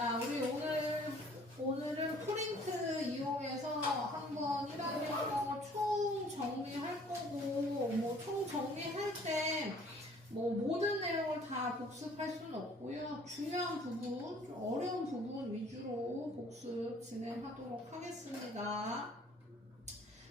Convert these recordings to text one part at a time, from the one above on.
자, 우리 오늘은 프린트 이용해서 한번 1학년 총 정리할 거고, 총 정리할 때 모든 내용을 다 복습할 수는 없고요. 중요한 부분, 좀 어려운 부분 위주로 복습 진행하도록 하겠습니다.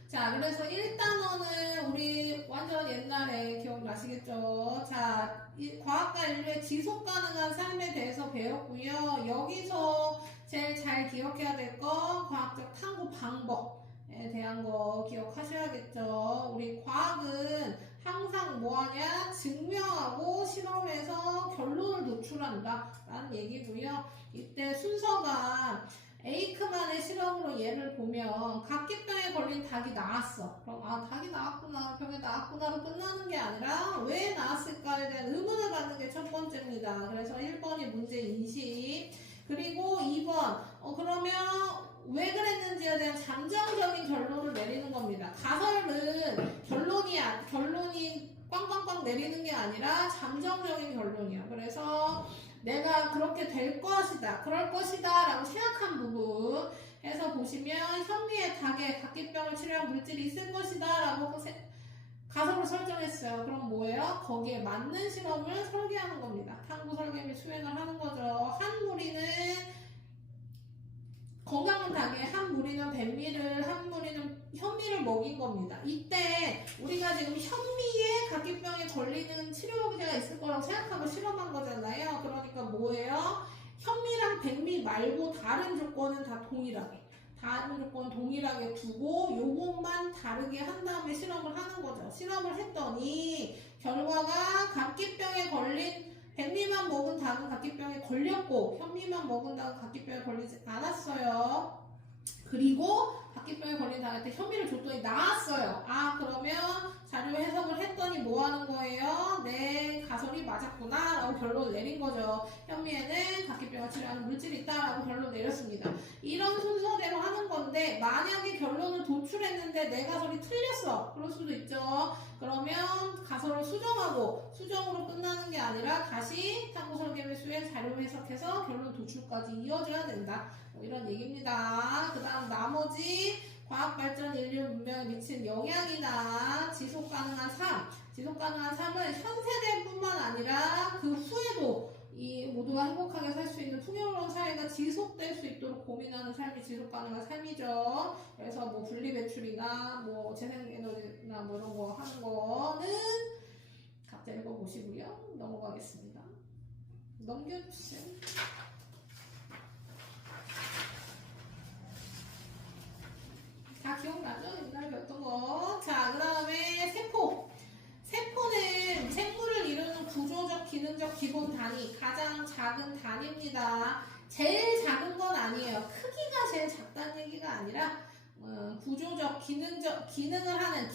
자, 그래서 1단원은 우리 완전 옛날에 기억나시겠죠? 자, 과학과 인류의 지속 가능한 삶에 대해서 배웠고요. 여기서 제일 잘 기억해야 될 거 과학적 탐구 방법에 대한 거 기억하셔야겠죠. 우리 과학은 항상 뭐하냐? 증명하고 실험해서 결론을 도출한다 라는 얘기고요. 이때 순서가 에이크만의 실험으로 예를 보면 각기병에 걸린 닭이 나왔어. 그럼 닭이 나왔구나, 병이 나왔구나로 끝나는 게 아니라 왜 나왔을까에 대한 의문을 갖는 게 첫 번째입니다. 그래서 1번이 문제 인식, 그리고 2번 그러면 왜 그랬는지에 대한 잠정적인 결론을 내리는 겁니다. 가설은 결론이 꽝꽝꽝 내리는 게 아니라 잠정적인 결론이야. 그래서 내가 그렇게 될 것이다, 그럴 것이다 라고 생각한 부분 해서 보시면 현미의 닭에 각기병을 치료한 물질이 있을 것이다 라고 가설을 설정했어요. 그럼 뭐예요? 거기에 맞는 실험을 설계하는 겁니다. 탐구 설계 및 수행을 하는 거죠. 한 무리는 건강한 닭에 한 무리는 백미를, 한 무리는 현미를 먹인 겁니다. 이때 우리가 지금 현미에 각기병에 걸리는 치료제가 있을 거라고 생각하고 실험한 거잖아요. 그러니까 뭐예요? 현미랑 백미 말고 다른 조건은 다 동일하게 두고 요것만 다르게 한 다음에 실험을 하는 거죠. 실험을 했더니 결과가 각기병에 걸린 백미만 먹은 닭은 각기병에 걸렸고 현미만 먹은 닭은 각기병에 걸리지 않았어요. 그리고 각기병에 걸린 닭한테 현미를 줬더니 나았어요. 그러면 자료 해석을 했더니 뭐 하는 거예요? 네, 가설이 맞았구나 라고 결론을 내린 거죠. 현미에는 각기병을 치료하는 물질이 있다 라고 결론 내렸습니다. 이런 순서대로 하는 건데 만약에 결론을 도출했는데 내 가설이 틀렸어. 그럴 수도 있죠. 그러면 가설을 수정으로 끝나는 게 아니라 다시 탐구 설계 및 수행 자료 해석해서 결론 도출까지 이어져야 된다. 이런 얘기입니다. 그 다음 나머지 과학 발전 인류 문명에 미친 영향이나 지속 가능한 삶은 현 세대뿐만 아니라 그 후에도 이 모두가 행복하게 살 수 있는 풍요로운 사회가 지속될 수 있도록 고민하는 삶이 지속 가능한 삶이죠. 그래서 분리배출이나 재생에너지나 이런 거 하는 거는 각자 읽어보시고요. 넘어가겠습니다. 넘겨주세요. 다 기억나죠? 옛날에 배웠던 거. 자, 그 다음에 세포는 생물을 이루는 구조적, 기능적 기본 단위, 가장 작은 단위입니다. 제일 작은 건 아니에요. 크기가 제일 작다는 얘기가 아니라 구조적, 기능을 하는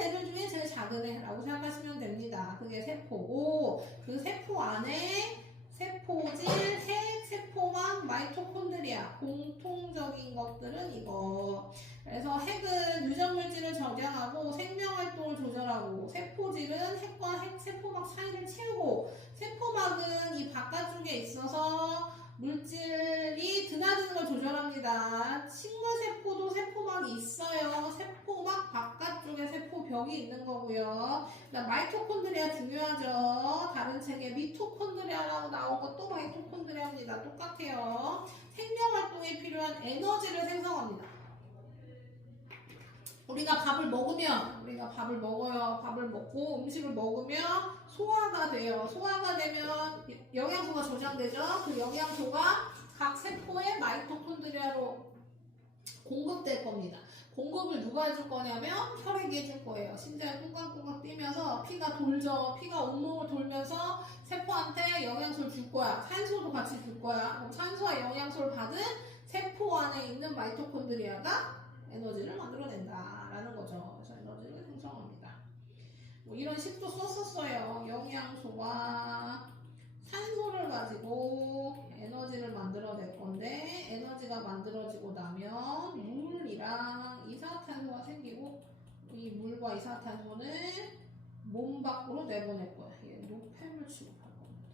애들 중에 제일 작은 애라고 생각하시면 됩니다. 그게 세포고, 그 세포 안에 세포질, 핵, 세포막, 마이토콘드리아 공통적인 것들은 이거. 그래서 핵은 유전물질을 저장하고 생명활동을 조절하고, 세포질은 핵과 세포막 사이를 채우고, 세포막은 이 바깥쪽에 있어서 물질이 드나드는 걸 조절합니다. 식물세포도 세포막이 있어요. 세포막 바깥쪽에 세포벽이 있는 거고요. 마이토콘드리아 중요하죠. 다른 책에 미토콘드리아라고 나온 것도 마이토콘드리아입니다. 똑같아요. 생명활동에 필요한 에너지를 생성합니다. 우리가 밥을 먹어요. 밥을 먹고 음식을 먹으면 소화가 돼요. 소화가 되면 영양소가 저장되죠. 그 영양소가 각 세포의 마이토콘드리아로 공급될 겁니다. 공급을 누가 해줄 거냐면 혈액이 해줄 거예요. 심장이 꿍깍꿍깍 뛰면서 피가 돌죠. 피가 온몸을 돌면서 세포한테 영양소를 줄 거야. 산소도 같이 줄 거야. 그럼 산소와 영양소를 받은 세포 안에 있는 마이토콘드리아가 에너지를 만들어낸다라는 거죠. 그래서 에너지를 생성합니다. 이런 식도 썼었어요. 영양소와 산소를 가지고 에너지를 만들어낼 건데, 에너지가 만들어지고 나면 물이랑 이산화탄소가 생기고, 이 물과 이산화탄소는 몸 밖으로 내보낼 거야. 얘 노폐물 취급할 겁니다.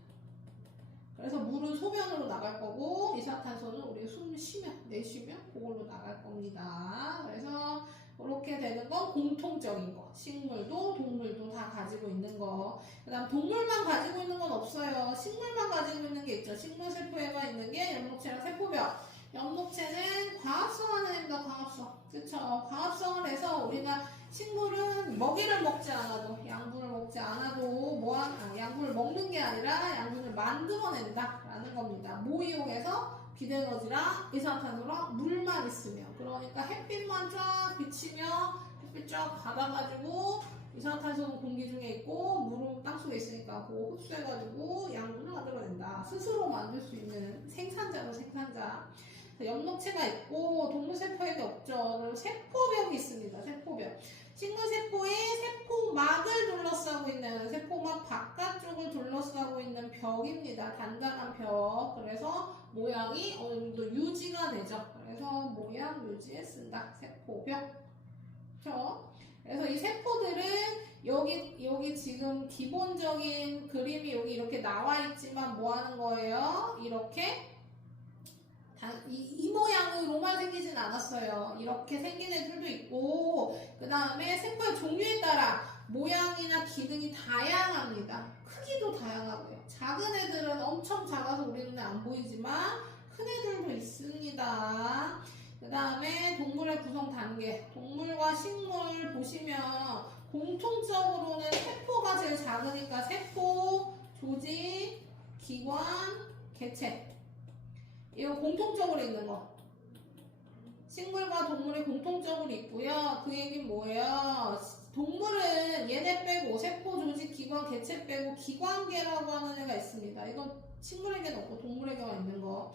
그래서 물은 소변으로 나가 나갈 거고 이산화탄소는 우리 숨 쉬면 내쉬면 그걸로 나갈 겁니다. 그래서 그렇게 되는 건 공통적인 거. 식물도 동물도 다 가지고 있는 거. 그 다음 동물만 가지고 있는 건 없어요. 식물만 가지고 있는 게 있죠. 식물 세포에만 있는 게 엽록체랑 세포벽. 엽록체는 과합성하는 애입니다. 과합성. 그쵸? 과합성을 해서 우리가 식물은 먹이를 먹지 않아도 양분을 먹지 않아도 양분을 먹는 게 아니라 양분을 만들어낸다 라는 겁니다. 뭐 이용해서? 빛에너지랑 이산화탄소랑 물만 있으면. 그러니까 햇빛만 쫙 비치면 햇빛 쫙 받아가지고 이산화탄소는 공기 중에 있고 물은 땅속에 있으니까 그거 흡수해가지고 양분을 만들어낸다. 스스로 만들 수 있는 생산자로 생산자. 엽록체가 있고 동물세포에도 없죠. 그리고 세포벽이 있습니다. 세포벽. 식물세포의 세포막을 둘러싸고 있는 세포막 바깥쪽을 둘러싸고 있는 벽입니다. 단단한 벽. 그래서 모양이 어느 정도 유지가 되죠. 그래서 모양 유지에 쓴다. 세포벽. 그렇죠? 그래서 이 세포들은 여기 지금 기본적인 그림이 여기 이렇게 나와 있지만 뭐 하는 거예요? 이렇게 이 모양으로만 생기진 않았어요. 이렇게 생긴 애들도 있고 그 다음에 세포의 종류에 따라 모양이나 기능이 다양합니다. 크기도 다양하고요. 작은 애들은 엄청 작아서 우리 눈에 안 보이지만 큰 애들도 있습니다. 그 다음에 동물의 구성 단계. 동물과 식물 보시면 공통적으로는 세포가 제일 작으니까 세포, 조직, 기관, 개체. 이거 공통적으로 있는 거. 식물과 동물이 공통적으로 있고요. 그 얘기는 뭐예요? 동물은 얘네 빼고 세포, 조직, 기관, 개체 빼고 기관계라고 하는 애가 있습니다. 이건 식물에게는 없고 동물에게만 있는 거.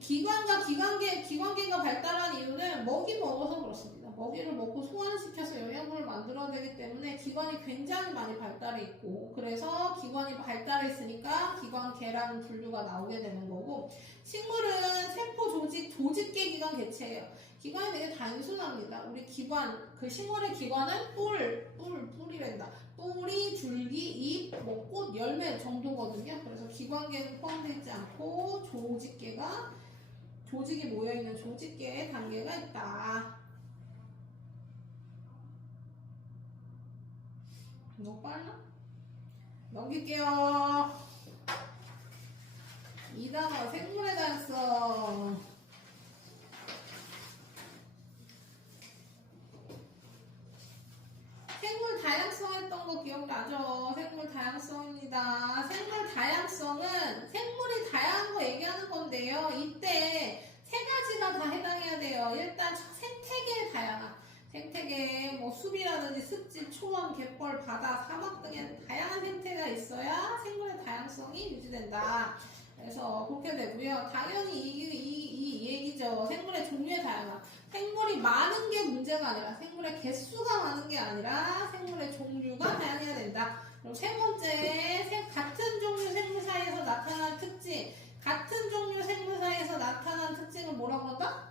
기관과 기관계가 발달한 이유는 먹이 먹어서 그렇습니다. 먹이를 먹고 소화시켜서 영양분을 만들어야 되기 때문에 기관이 굉장히 많이 발달해 있고 그래서 기관이 발달했으니까 기관계라는 분류가 나오게 되는 거고 식물은 세포, 조직, 조직계 기관 개체예요. 기관이 되게 단순합니다. 우리 기관, 그 식물의 기관은 뿔이란다. 뿌리, 줄기, 잎, 꽃, 열매 정도거든요. 그래서 기관계는 포함되어 있지 않고 조직이 모여있는 조직계의 단계가 있다. 너무 빨라? 넘길게요. 2단원 생물의 다양성. 생물 다양성 했던 거 기억나죠? 생물 다양성입니다. 생물 다양성은 생물이 다양한 거 얘기하는 건데요. 이때 세 가지가 다 해당해야 돼요. 일단 생태계의 다양함. 생태계에 뭐 숲이라든지 습지, 초원, 갯벌, 바다, 사막 등의 다양한 생태가 있어야 생물의 다양성이 유지된다. 그래서 그렇게 되고요. 당연히 이 얘기죠. 생물의 종류의 다양함. 생물이 많은 게 문제가 아니라 생물의 개수가 많은 게 아니라 생물의 종류가 다양해야 된다. 그럼 세 번째, 같은 종류 생물 사이에서 나타나는 특징. 같은 종류 생물 사이에서 나타나는 특징을 뭐라고 한다?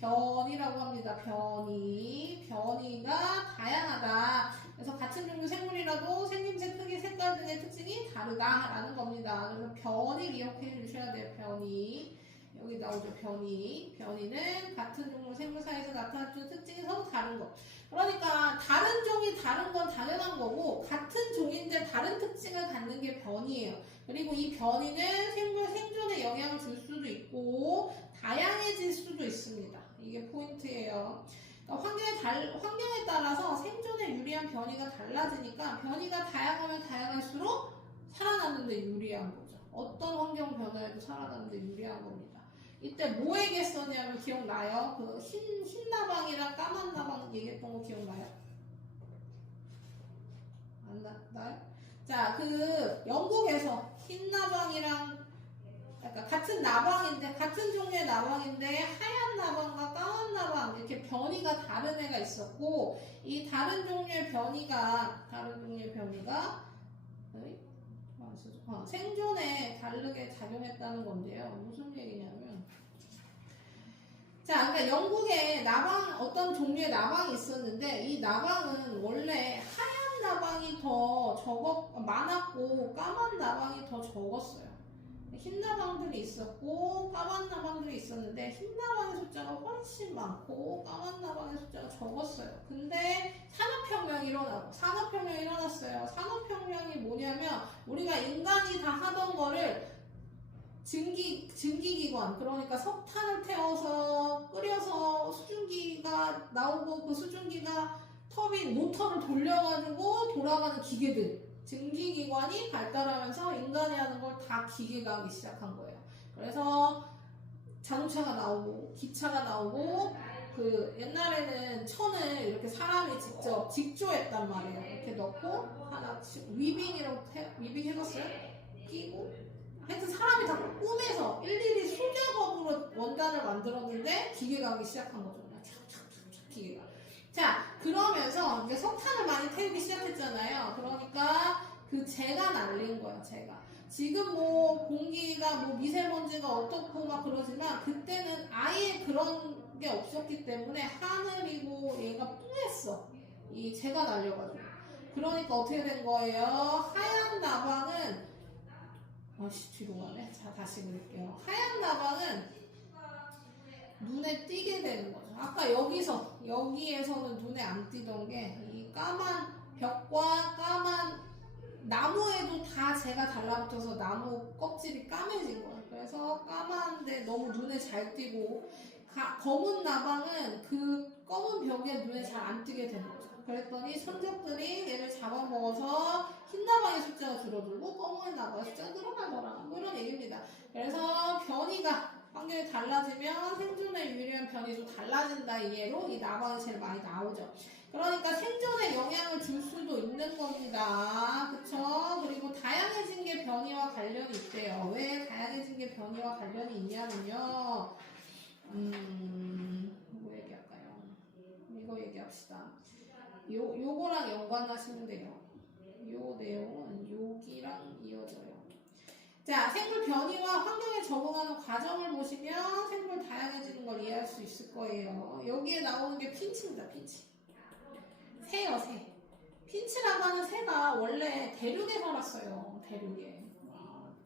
변이라고 합니다. 변이가 다양하다. 그래서 같은 종류 생물이라도 생김새, 크기, 색깔 등의 특징이 다르다라는 겁니다. 그래서 변이 기억해 주셔야 돼요. 변이. 여기 나오죠. 변이는 같은 종류 생물 사이에서 나타나는 특징이 서로 다른 것. 그러니까 다른 종이 다른 건 당연한 거고 같은 종인데 다른 특징을 갖는 게 변이에요. 그리고 이 변이는 생물 생존에 영향을 줄 수도 있고 다양해질 수도 있습니다. 이게 포인트예요. 그러니까 환경에 따라서 생존에 유리한 변이가 달라지니까 변이가 다양하면 다양할수록 살아남는 데 유리한 거죠. 어떤 환경 변화에도 살아남는 데 유리한 겁니다. 이때 뭐 얘기했었냐면 기억나요? 그 흰 나방이랑 까만 나방 얘기했던 거 기억나요? 안 나요? 자, 그 영국에서 흰 나방이랑 그러니까 같은 나방인데 같은 종류의 나방인데 하얀 나방과 까만 나방 이렇게 변이가 다른 애가 있었고 이 다른 종류의 변이가 생존에 다르게 작용했다는 건데요. 무슨 얘기냐면 자, 그러니까 영국에 어떤 종류의 나방이 있었는데 이 나방은 원래 하얀 나방이 더 많았고 까만 나방이 더 적었어요. 흰 나방들 나방들이 있었고 까만 나방들이 있었는데 흰 나방의 숫자가 훨씬 많고 까만 나방의 숫자가 적었어요. 근데 산업혁명이 일어나고 산업혁명이 일어났어요. 산업혁명이 뭐냐면 우리가 인간이 다 하던 거를 증기기관, 그러니까 석탄을 태워서 끓여서 수증기가 나오고 그 수증기가 터빈 모터를 돌려가지고 돌아가는 기계들, 증기기관이 발달하면서 인간이 하는 걸 다 기계가 하기 시작한 거예요. 그래서 자동차가 나오고 기차가 나오고 그 옛날에는 천을 이렇게 사람이 직접 직조했단 말이에요. 이렇게 넣고 하나 위빙 해봤어요? 끼고 하여튼 사람이 다 꿈에서 일일이 수작업으로 원단을 만들었는데 기계가 하기 시작한 거죠. 그냥 촥촥촥촥 기계가. 자, 그러면서 이제 석탄을 많이 태우기 시작했잖아요. 그러니까 그 재가 날린 거예요, 재가. 지금 뭐 공기가 뭐 미세먼지가 어떻고 막 그러지만 그때는 아예 그런 게 없었기 때문에 하늘이고 얘가 뿌했어. 이 재가 날려가지고. 그러니까 어떻게 된 거예요? 하얀 나방은 뒤로 가네. 자, 다시 그릴게요. 하얀 나방은 눈에 띄게 되는 거죠. 아까 여기에서는 눈에 안 띄던 게 이 까만 벽과 까만 나무에도 다 재가 달라붙어서 나무 껍질이 까매진 거예요. 그래서 까만데 너무 눈에 잘 띄고 검은 나방은 그 검은 벽에 눈에 잘 안 띄게 되는 거죠. 그랬더니 천적들이 얘를 잡아먹어서 흰 나방의 숫자가 줄어들고 검은 나방의 숫자가 늘어나더라. 뭐 이런 얘기입니다. 그래서 변이가 환경이 달라지면 생존에 유리한 변이도 달라진다. 이해로 이 나방이 제일 많이 나오죠. 그러니까 생존에 영향을 줄 수도 있는 겁니다. 그쵸? 그리고 다양해진 게 변이와 관련이 있대요. 왜 다양해진 게 변이와 관련이 있냐면요. 뭐 얘기할까요? 이거 얘기합시다. 요거랑 연관하시면 돼요. 요 내용은 여기랑 이어져요. 자, 생물 변이와 환경에 적응하는 과정을 보시면 생물 다양해지는 걸 이해할 수 있을 거예요. 여기에 나오는 게 핀치입니다. 핀치. 새요, 새. 핀치라고 하는 새가 원래 대륙에 살았어요. 대륙에.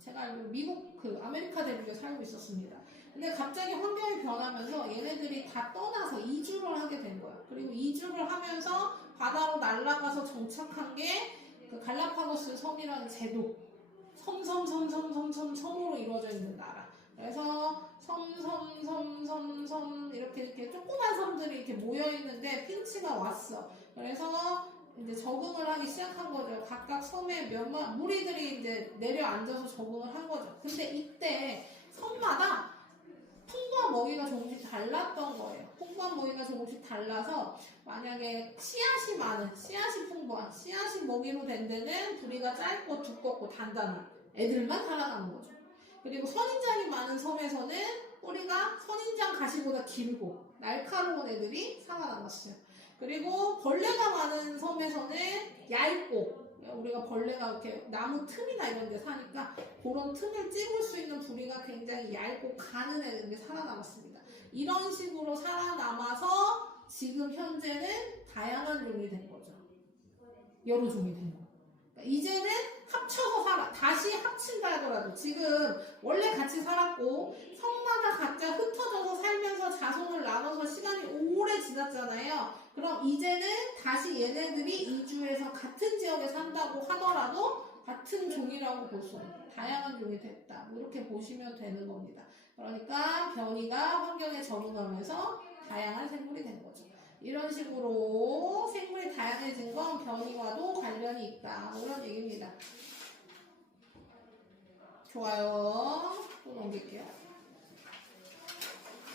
제가 알기로 미국 아메리카 대륙에 살고 있었습니다. 근데 갑자기 환경이 변하면서 얘네들이 다 떠나서 이주를 하게 된 거예요. 그리고 이주를 하면서 바다로 날아가서 정착한 게 그 갈라파고스 섬이라는 제도. 섬으로 이루어져 있는 나라. 그래서 섬 이렇게 조그만 섬들이 이렇게 모여 있는데 핀치가 왔어. 그래서 이제 적응을 하기 시작한 거죠. 각각 섬에 무리들이 이제 내려앉아서 적응을 한 거죠. 근데 이때 섬마다 풍부한 먹이가 조금씩 달랐던 거예요. 풍부한 먹이가 조금씩 달라서 만약에 씨앗이 풍부한 씨앗이 먹이로 된 데는 부리가 짧고 두껍고 단단한 애들만 살아남은 거죠. 그리고 선인장이 많은 섬에서는 뿌리가 선인장 가시보다 길고 날카로운 애들이 살아남았어요. 그리고 벌레가 많은 섬에서는 얇고, 우리가 벌레가 이렇게 나무 틈이나 이런 데 사니까 그런 틈을 찝을 수 있는 부리가 굉장히 얇고 가는 애들이 살아남았습니다. 이런 식으로 살아남아서 지금 현재는 다양한 종이 된 거죠. 여러 종이 된 거. 그러니까 이제는 합쳐서 다시 합친다 하더라도 지금 원래 같이 살았고 섬마다 각자 흩어져서 살면서 자손을 나눠서 시간이 오래 지났잖아요. 그럼 이제는 다시 얘네들이 이주해서 같은 지역에 산다고 하더라도 같은 종이라고 볼 수 없는 다양한 종이 됐다. 이렇게 보시면 되는 겁니다. 그러니까 변이가 환경에 적응하면서 다양한 생물이 된 거죠. 이런 식으로 생물이 다양해진 건 변이와도 관련이 있다. 이런 얘기입니다. 좋아요. 또 넘길게요.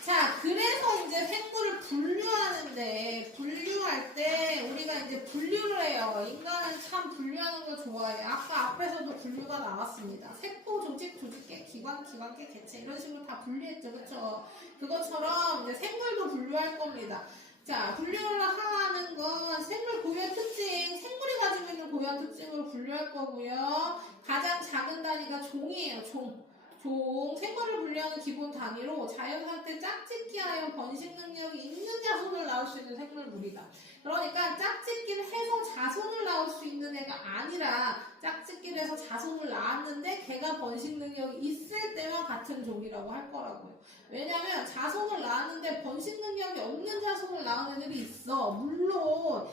자, 그래서 이제 생물을 분류하는데, 분류할 때 우리가 이제 분류를 해요. 인간은 참 분류하는 걸 좋아해요. 아까 앞에서도 분류가 나왔습니다. 세포, 조직, 조직계, 기관계, 개체 이런 식으로 다 분류했죠. 그렇죠? 그것처럼 이제 생물도 분류할 겁니다. 자, 분류를 하는 건 생물 고유한 특징, 생물이 가지고 있는 고유한 특징을 분류할 거고요. 가장 작은 단위가 종이에요. 종. 생물을 분류하는 기본 단위로 자연 상태 짝짓기하여 번식 능력이 있는 자손을 낳을 수 있는 생물물이다. 그러니까 짝짓기를 해서 자손을 낳을 수 있는 애가 아니라 짝짓기를 해서 자손을 낳았는데 걔가 번식 능력이 있을 때와 같은 종이라고 할 거라고요. 왜냐면 자손을 낳았는데 번식 능력이 없는 자손을 낳은 애들이 있어. 물론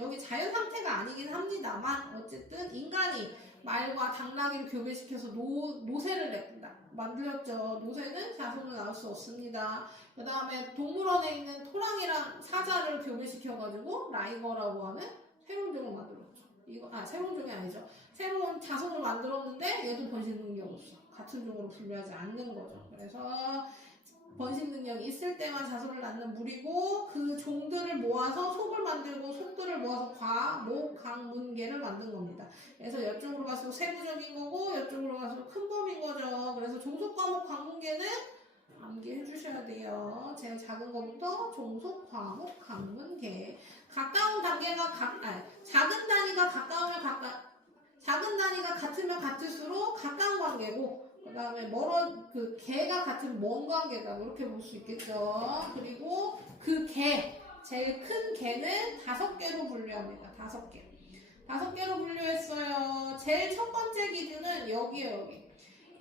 여기 자연 상태가 아니긴 합니다만 어쨌든 인간이 말과 당나귀를 교배시켜서 노새를 만들었죠. 노새는 자손을 낳을 수 없습니다. 그 다음에 동물원에 있는 토랑이랑 사자를 교배시켜가지고 라이거라고 하는 새로운 종을 만들었죠. 새로운 종이 아니죠. 새로운 자손을 만들었는데 얘도 번식 능력이 없어. 같은 종으로 분류하지 않는 거죠. 그래서 번식 능력이 있을 때만 자손을 낳는 무리고 그 종들을 모아서 속을 만들고 속들을 모아서 과, 목, 강, 문, 개를 만든 겁니다. 그래서 이쪽으로 가서 세부적인 거고 이쪽으로 가서 큰 범인 거죠. 그래서 종속, 과목, 강, 문, 개는 암기해 주셔야 돼요. 제일 작은 거부터 종속, 과목, 강, 문, 개. 가까운 단계가 작은 단위가 작은 단위가 같으면 같을수록 가까운 관계고 그 다음에 개가 같은 먼 관계다 이렇게 볼 수 있겠죠. 그리고 그 제일 큰 개는 5개로 분류합니다. 5개. 5개로 분류했어요. 제일 첫 번째 기준은 여기에요. 여기.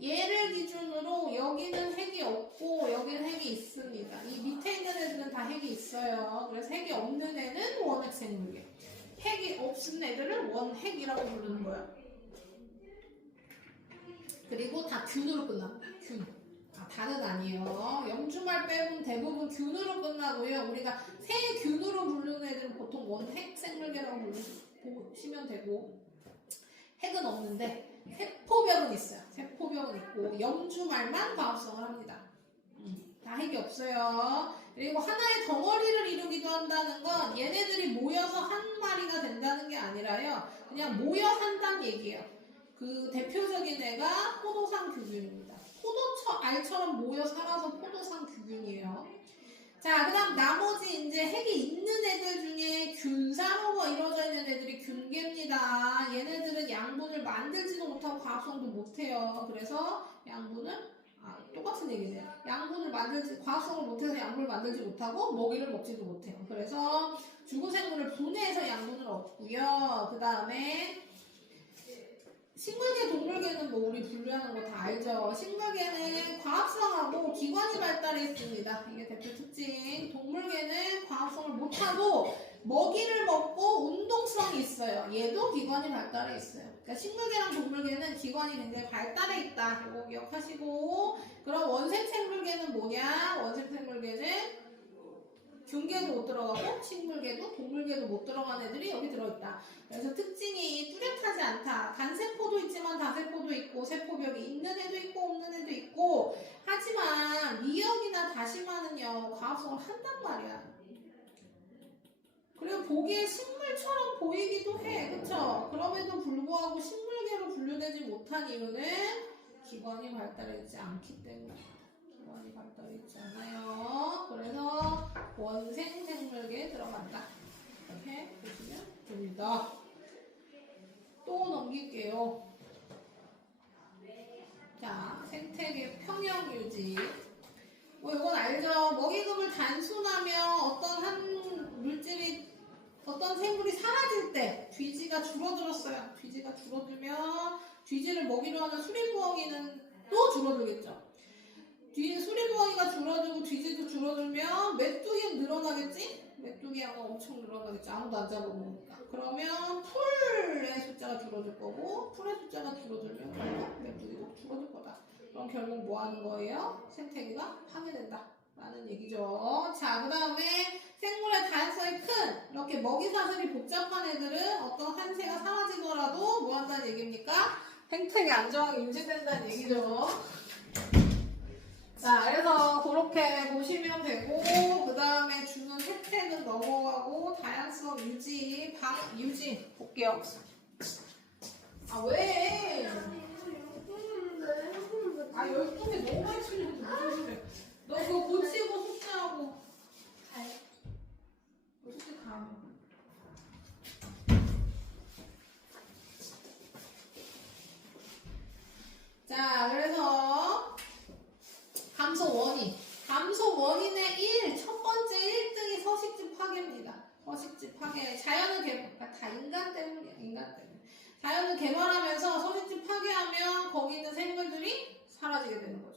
얘를 기준으로 여기는 핵이 없고 여기는 핵이 있습니다. 이 밑에 있는 애들은 다 핵이 있어요. 그래서 핵이 없는 애는 원핵 생물계. 핵이 없은 애들을 원핵이라고 부르는 거예요. 그리고 다 균으로 끝납니다. 균. 다는 아니에요. 영주말 빼고는 대부분 균으로 끝나고요. 우리가 세균으로 부르는 애들은 보통 원핵 생물계라고 보시면 되고 핵은 없는데 세포벽은 있어요. 세포벽은 있고 영주말만 과합성을 합니다. 다 핵이 없어요. 그리고 하나의 덩어리를 이루기도 한다는 건 얘네들이 모여서 한 마리가 된다는 게 아니라요. 그냥 모여 산다는 얘기예요. 그 대표적인 애가 포도상 규균입니다. 알처럼 모여 살아서 포도상 규균이에요. 자, 그 다음 나머지 이제 핵이 있는 애들 중에 균사로가 이루어져 있는 애들이 균계입니다. 얘네들은 양분을 만들지도 못하고 과합성도 못해요. 그래서 양분을 똑같은 얘기네요. 과합성을 못해서 양분을 만들지 못하고 먹이를 먹지도 못해요. 그래서 죽은 생물을 분해해서 양분을 얻고요. 그 다음에 식물계, 동물계는 우리 분류하는 거 다 알죠? 식물계는 과합성하고 기관이 발달했습니다. 이게 대표 특징. 동물계는 과합성을 못하고 먹이를 먹고 운동성이 있어요. 얘도 기관이 발달해 있어요. 그러니까 식물계랑 동물계는 기관이 굉장히 발달해 있다. 이거 기억하시고 그럼 원생생물계는 뭐냐? 원생생물계는 균계도 못 들어가고 식물계도 동물계도 못 들어간 애들이 여기 들어있다. 그래서 특징이 뚜렷하지 않다. 단세포도 있지만 다세포도 있고 세포벽이 있는 애도 있고 없는 애도 있고 하지만 미역이나 다시마는요 과합성을 한단 말이야. 그리고 보기에 식물처럼 보이기도 해. 그쵸? 그럼에도 불구하고 식물계로 분류되지 못한 이유는 기관이 발달하지 않기 때문이다. 기관이 발달하지 않아요. 그래서 원생생물계에 들어간다. 이렇게 보시면 됩니다. 또 넘길게요. 자, 생태계 평형유지. 이건 알죠? 먹이금을 단순하면 어떤 생물이 사라질 때 뒤지가 줄어들었어요. 뒤지가 줄어들면 뒤지를 먹이로 하는 수리부엉이는 또 줄어들겠죠. 수리부엉이가 줄어들고 뒤지도 줄어들면 메뚜기는 늘어나겠지? 메뚜기 아마 엄청 늘어나겠지. 아무도 안 잡아먹으니까. 그러면 풀의 숫자가 줄어들 거고 풀의 숫자가 줄어들면 결국 메뚜기도 줄어들 거다. 그럼 결국 뭐 하는 거예요? 생태계가 파괴된다. 라는 얘기죠. 자, 그 다음에 생물의 다양성이 큰 이렇게 먹이 사슬이 복잡한 애들은 어떤 한 새가 사라지더라도 뭐 한다는 얘기입니까? 생태계 안정하게 유지된다는 얘기죠. 자, 그래서 그렇게 보시면 되고 그 다음에 주는 혜택은 넘어가고 다양성 유지 볼게요. 왜? 12개 너무 많이 치는데 무슨 소리야? 너 그거 고치고 숙제하고 숙제 가. 자, 그래서 감소 원인의 첫 번째 1등이 서식지 파괴입니다. 서식지 파괴. 자연은 다 인간 때문이야. 인간 때문에. 자연을 개발하면서 서식지 파괴하면 거기 있는 생물들이 사라지게 되는 거예요.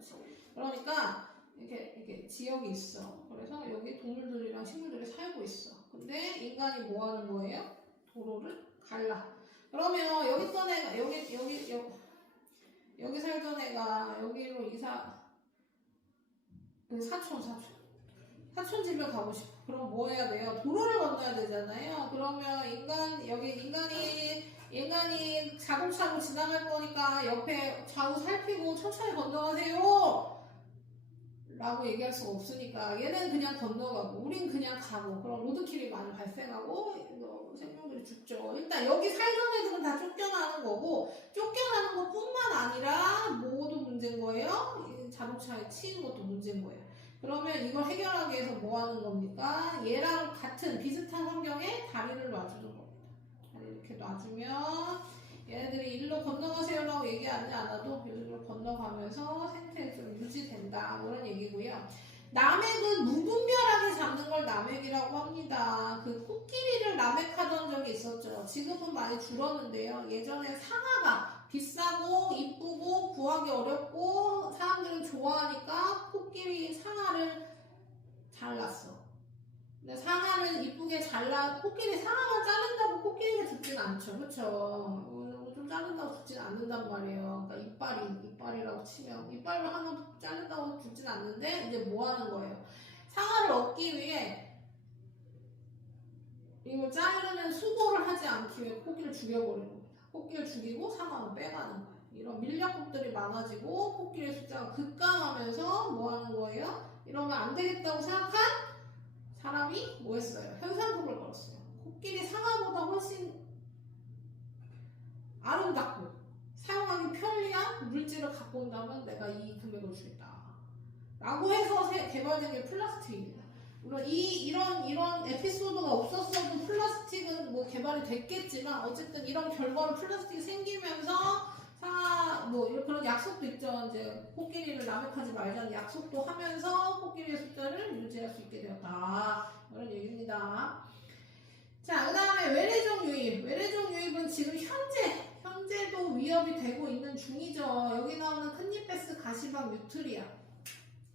거지. 그러니까 이렇게 지역이 있어. 그래서 여기 동물들이랑 식물들이 살고 있어. 근데 인간이 뭐 하는 거예요? 도로를 갈라. 그러면 여기 있던 애가 여기 살던 애가 여기로 사촌 집에 가고 싶어. 그럼 뭐 해야 돼요? 도로를 건너야 되잖아요. 그러면 인간이 자동차로 지나갈 거니까 옆에 좌우 살피고 천천히 건너가세요 라고 얘기할 수가 없으니까 얘는 그냥 건너가고 우린 그냥 가고 그럼 로드킬이 많이 발생하고 생명들이 죽죠. 일단 여기 살던 애들은 다 쫓겨나는 거고 쫓겨나는 것뿐만 아니라 뭐도 문제인 거예요? 자동차에 치이는 것도 문제인 거예요. 그러면 이걸 해결하기 위해서 뭐 하는 겁니까? 얘랑 같은 비슷한 환경에 다리를 놔주는 겁니다. 다리 이렇게 놔주면 얘네들이 일로 건너가세요라고 얘기하지 않아도 여기로 건너가면서 생태 좀 유지된다. 그런 얘기고요. 남획은 무분별하게 잡는 걸 남획이라고 합니다. 그 코끼리를 남획하던 적이 있었죠. 지금은 많이 줄었는데요. 예전에 상아가 비싸고 이쁘고 구하기 어렵고 사람들은 좋아하니까 상아를 잘랐어. 근데 상아를 이쁘게 코끼리 상아만 자른다고 코끼리가 죽진 않죠. 그쵸? 좀 자른다고 죽진 않는단 말이에요. 그러니까 이빨이라고 치면 이빨을 하나 자른다고 죽진 않는데 이제 뭐 하는 거예요? 상아를 얻기 위해 이걸 자르는 수고를 하지 않기 위해 코끼리를 죽여버리는 겁니다. 코끼리를 죽이고 상아는 빼가는 거예요. 이런 밀렵국들이 많아지고 코끼리 숫자가 급감하면서 뭐 하는 거예요? 이러면 안 되겠다고 생각한 사람이 뭐 했어요? 현상금을 걸었어요. 코끼리 상아보다 훨씬 아름답고 사용하기 편리한 물질을 갖고 온다면 내가 이 금액을 주겠다 라고 해서 개발된 게 플라스틱입니다. 물론 이런 에피소드가 없었어도 플라스틱은 뭐 개발이 됐겠지만 어쨌든 이런 결과로 플라스틱이 생기면서 그런 약속도 있죠. 이제 코끼리를 남획하지 말자는 약속도 하면서 코끼리의 숫자를 유지할 수 있게 되었다. 이런 얘기입니다. 자, 그 다음에 외래종 유입. 외래종 유입은 지금 현재도 위협이 되고 있는 중이죠. 여기 나오는 큰잎베스, 가시박, 뉴트리아.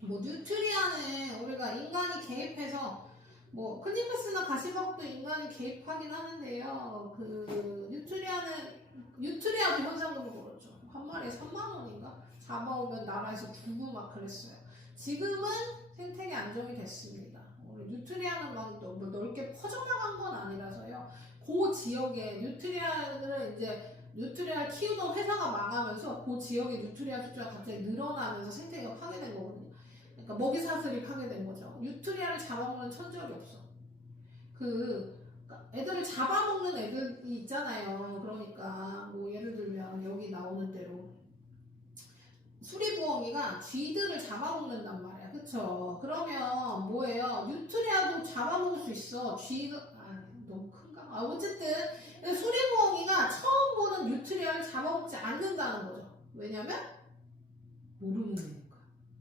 뉴트리아는 우리가 인간이 개입해서 큰잎베스나 가시박도 인간이 개입하긴 하는데요. 뉴트리아도 현상금을 걸었죠. 한 마리에 3만원인가? 잡아오면 나라에서 주고 막 그랬어요. 지금은 생태계 안정이 됐습니다. 뉴트리아는 막 넓게 퍼져나간 건 아니라서요. 그 지역에 뉴트리아를 키우던 회사가 망하면서 그 지역에 뉴트리아 숫자가 갑자기 늘어나면서 생태계가 파괴된 거거든요. 그러니까 먹이사슬이 파괴된 거죠. 뉴트리아를 잡아먹는 천적이 없어. 애들을 잡아먹는 애들이 있잖아요. 그러니까 예를 들면 여기 나오는 대로 수리부엉이가 쥐들을 잡아먹는단 말이야. 그쵸? 그러면 뭐예요? 뉴트리아도 잡아먹을 수 있어. 너무 큰가? 어쨌든 수리부엉이가 처음 보는 뉴트리아를 잡아먹지 않는다는 거죠. 왜냐면 모르는 애니까.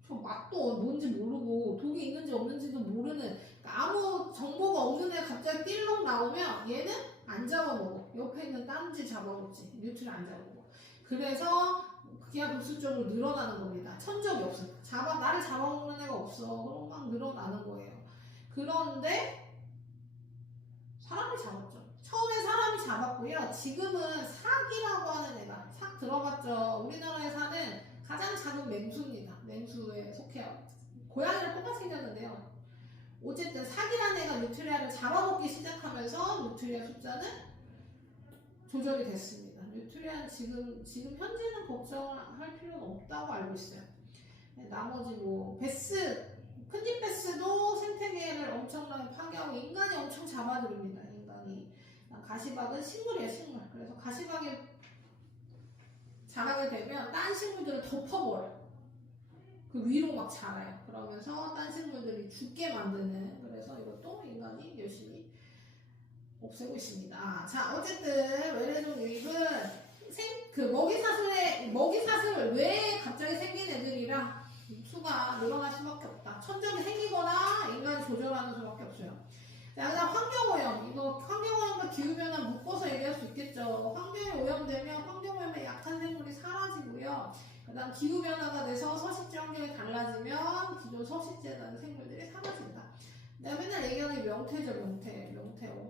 저 맛도 뭔지 모르고 독이 있는지 없는지도 모르는, 아무 정보가 없는 애 갑자기 띨렁 나오면 얘는 안 잡아먹어. 옆에 있는 딴지 잡아먹지. 뉴트리아 안 잡아먹어. 그래서 기하급수적으로 늘어나는 겁니다. 천적이 없어. 나를 잡아먹는 애가 없어. 그럼 막 늘어나는 거예요. 그런데 사람이 잡았죠. 처음에 사람이 잡았고요. 지금은 삭이라고 하는 애가, 삭 들어봤죠? 우리나라에 사는 가장 작은 맹수입니다. 맹수에 속해요. 고양이랑 똑같이 생겼는데요. 어쨌든 삭이라는 애가 뉴트리아를 잡아먹기 시작하면서 뉴트리아 숫자는 조절이 됐습니다. 뉴트리아는 지금 현재는 걱정할 필요는 없다고 알고 있어요. 나머지 큰잎 베스도 생태계를 엄청나게 파괴하고 인간이 엄청 잡아들입니다. 가시박은 식물이에요, 식물. 그래서 가시박이 자라게 되면 딴 식물들을 덮어버려요. 그 위로 막 자라요. 그러면서 딴 식물들이 죽게 만드는, 그래서 이것도 인간이 열심히 없애고 있습니다. 자, 어쨌든 외래종 유입은 먹이사슬 외에 갑자기 생긴 애들이라 수가 늘어날 수밖에 없다. 천적이 생기거나 인간이 조절하는 수밖에 없어요. 자, 그다음 환경오염. 이거 환경오염과 기후변화 묶어서 얘기할 수 있겠죠. 환경이 오염되면 환경오염에 약한 생물이 사라지고요. 그다음 기후 변화가 돼서 서식지 환경이 달라지면 기존 서식지에 생물들이 사라진다. 내가 맨날 얘기하는 게 명태죠, 명태.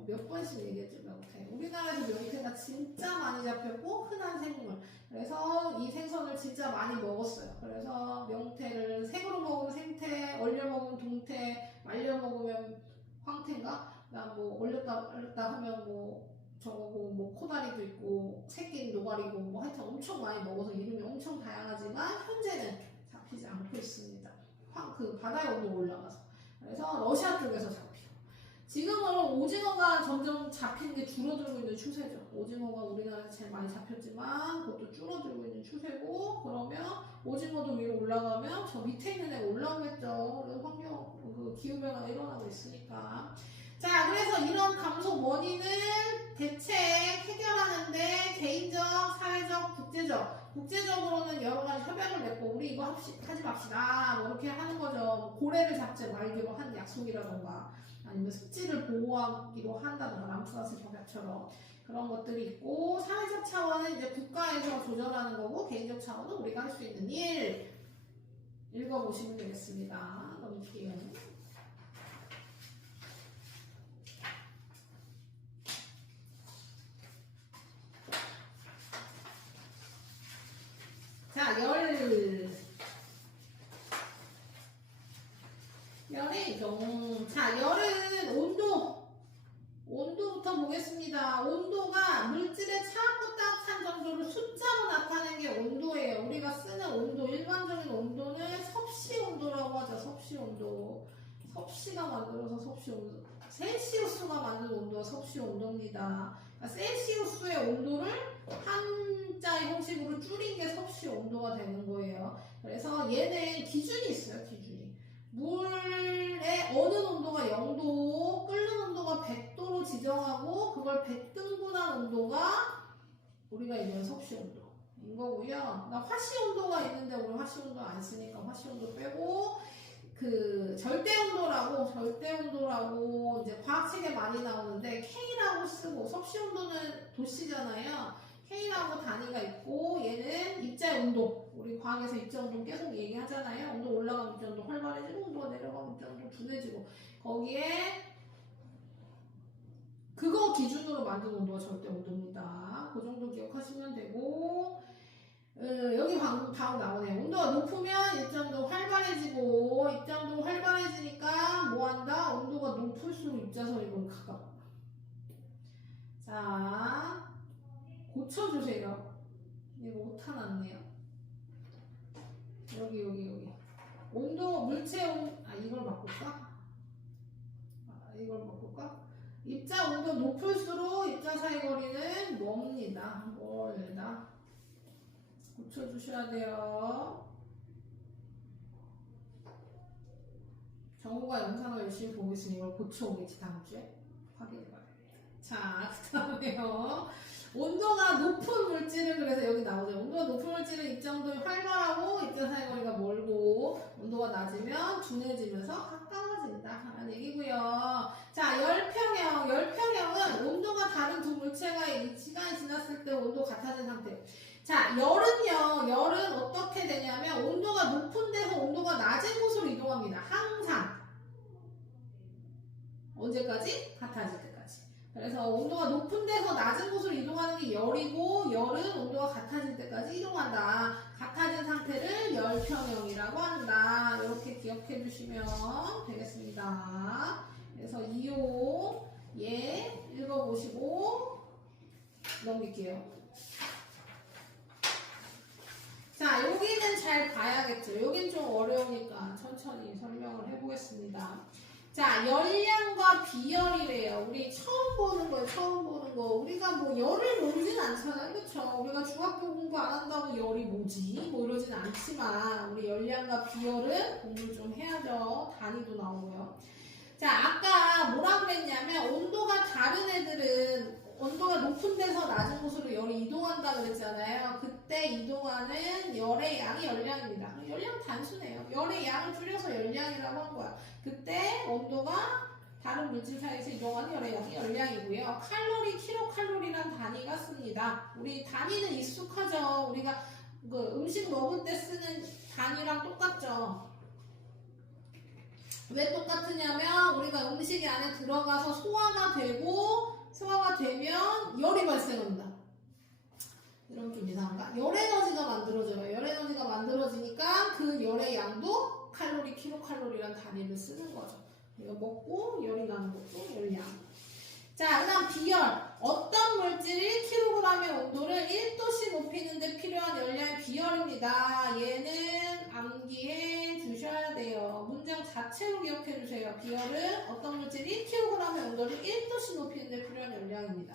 몇 번씩 얘기했죠, 명태. 우리나라에서 명태가 진짜 많이 잡혔고 흔한 생물. 그래서 이 생선을 진짜 많이 먹었어요. 그래서 명태를 생으로 먹으면 생태, 얼려 먹으면 동태, 말려 먹으면 황태인가? 그다음 뭐 얼렸다 하면 뭐 저거고 뭐 코다리도 있고 새끼는 노가리고 뭐 하여튼 엄청 많이 먹어서 이름이 엄청 다양하지만 현재는 잡히지 않고 있습니다. 그 바다의 온도 올라가서. 그래서 러시아 쪽에서 잡히고 지금은 오징어가 점점 잡히는 게 줄어들고 있는 추세죠. 오징어가 우리나라에서 제일 많이 잡혔지만 그것도 줄어들고 있는 추세고 그러면 오징어도 위로 올라가면 저 밑에 있는 애가 올라오겠죠. 환경 그 기후변화가 일어나고 있으니까. 자, 그래서 이런 감소 원인을 대책 해결하는데 개인적, 사회적, 국제적으로는 여러 가지 협약을 맺고 우리 이거 하지 맙시다 뭐 이렇게 하는 거죠. 고래를 잡지 말기로 한 약속이라던가 아니면 습지를 보호하기로 한다던가 람사스 협약처럼 그런 것들이 있고 사회적 차원은 이제 국가에서 조절하는 거고 개인적 차원은 우리가 할 수 있는 일 읽어보시면 되겠습니다. 넘길게요. 자, 열이죠. 자, 열은 온도부터 보겠습니다. 온도가 물질의 차갑고 따뜻한 정도를 숫자로 나타낸 게 온도예요. 우리가 쓰는 온도, 일반적인 온도는 섭씨 온도라고 하죠. 섭씨 온도. 섭씨가 만들어서 섭씨 온도. 셀시우스가 만든 온도가 섭씨 온도입니다. 그러니까 셀시우스의 온도를 한자의 형식으로 줄인 게 섭씨 온도가 되는 거예요. 그래서 얘는 기준이 있어요. 기준이. 물의 어느 온도가 0도, 끓는 온도가 100도로 지정하고 그걸 100등분한 온도가 우리가 얘기하는 섭씨 온도인 거고요. 화씨 온도가 있는데 우리 화씨 온도 안 쓰니까 화씨 온도 빼고 그 절대 온도라고 이제 과학책에 많이 나오는데 K라고 쓰고 섭씨 온도는 도시잖아요. K라고 단위가 있고 얘는 입자의 온도. 우리 과학에서 입자 온도 계속 얘기하잖아요. 온도 올라가면 입자 온도 활발해지고 온도가 내려가면 입자 온도 둔해지고 거기에 그거 기준으로 만든 온도가 절대 온도입니다. 그 정도 기억하시면 되고 여기 방금 바로 나오네요. 온도가 높으면 입자온도 활발해지고 입자온도 활발해지니까 뭐한다? 온도가 높을수록 입자선이건 가깝다. 자, 고쳐주세요. 이거 오타 났네요. 여기 온도 물체 이걸 바꿀까? 이걸 바꿀까? 입자 온도 높을수록 입자 사이 거리는 멉니다. 멀다. 고쳐주셔야 돼요. 정우가 영상을 열심히 보고 있으니 이걸 고쳐오겠지 다음주에? 확인해봐야 됩니다. 자, 그 다음에요. 온도가 높은 물질은 그래서 여기 나오죠. 온도가 높은 물질은 입자 온도가 활발하고 입자 사이 거리가 멀고 온도가 낮으면 둔해지면서 가까워진다 라는 얘기고요. 자, 열평형은 온도가 다른 두 물체가 시간이 지났을 때 온도 같아진 상태. 자, 열은 어떻게 되냐면 온도가 높은 데서 온도가 낮은 곳으로 이동합니다. 항상. 언제까지? 같아질 때까지. 그래서 온도가 높은 데서 낮은 곳으로 이동하는 게 열이고 열은 온도가 같아질 때까지 이동한다. 같아진 상태를 열평형이라고 한다. 이렇게 기억해 주시면 되겠습니다. 그래서 2호 예 읽어보시고 넘길게요. 자, 여기는 잘 봐야겠죠. 여긴 좀 어려우니까 천천히 설명을 해보겠습니다. 자, 열량과 비열이래요. 우리 처음 보는 거. 우리가 뭐 열을 모르진 않잖아요. 그쵸? 우리가 중학교 공부 안 한다고 열이 뭐지? 뭐 이러진 않지만, 우리 열량과 비열은 공부를 좀 해야죠. 단위도 나오고요. 자, 아까 뭐라 그랬냐면, 온도가 다른 애들은 온도가 높은 데서 낮은 곳으로 열이 이동한다 그랬잖아요. 그때 이동하는 열의 양이 열량입니다. 열량 단순해요. 열의 양을 줄여서 열량이라고 한 거야. 그때 온도가 다른 물질 사이에서 이동하는 열의 양이 열량이고요. 칼로리, 킬로칼로리란 단위가 씁니다. 우리 단위는 익숙하죠. 우리가 그 음식 먹을 때 쓰는 단위랑 똑같죠. 왜 똑같으냐면 우리가 음식이 안에 들어가서 소화가 되면 열이 발생한다. 이런 좀 이상한가? 열 에너지가 만들어져요. 열 에너지가 만들어지니까 그 열의 양도 칼로리, 킬로칼로리란 단위를 쓰는 거죠. 이거 먹고 열이 나는 것도 열량. 자, 그 다음 비열. 어떤 물질이 1kg의 온도를 1도씩 높이는 데 필요한 열량의 비열입니다. 얘는 암기해 주셔야 돼요. 문장 자체로 기억해 주세요. 비열은 어떤 물질이 1kg의 온도를 1도씩 높이는 데 필요한 열량입니다.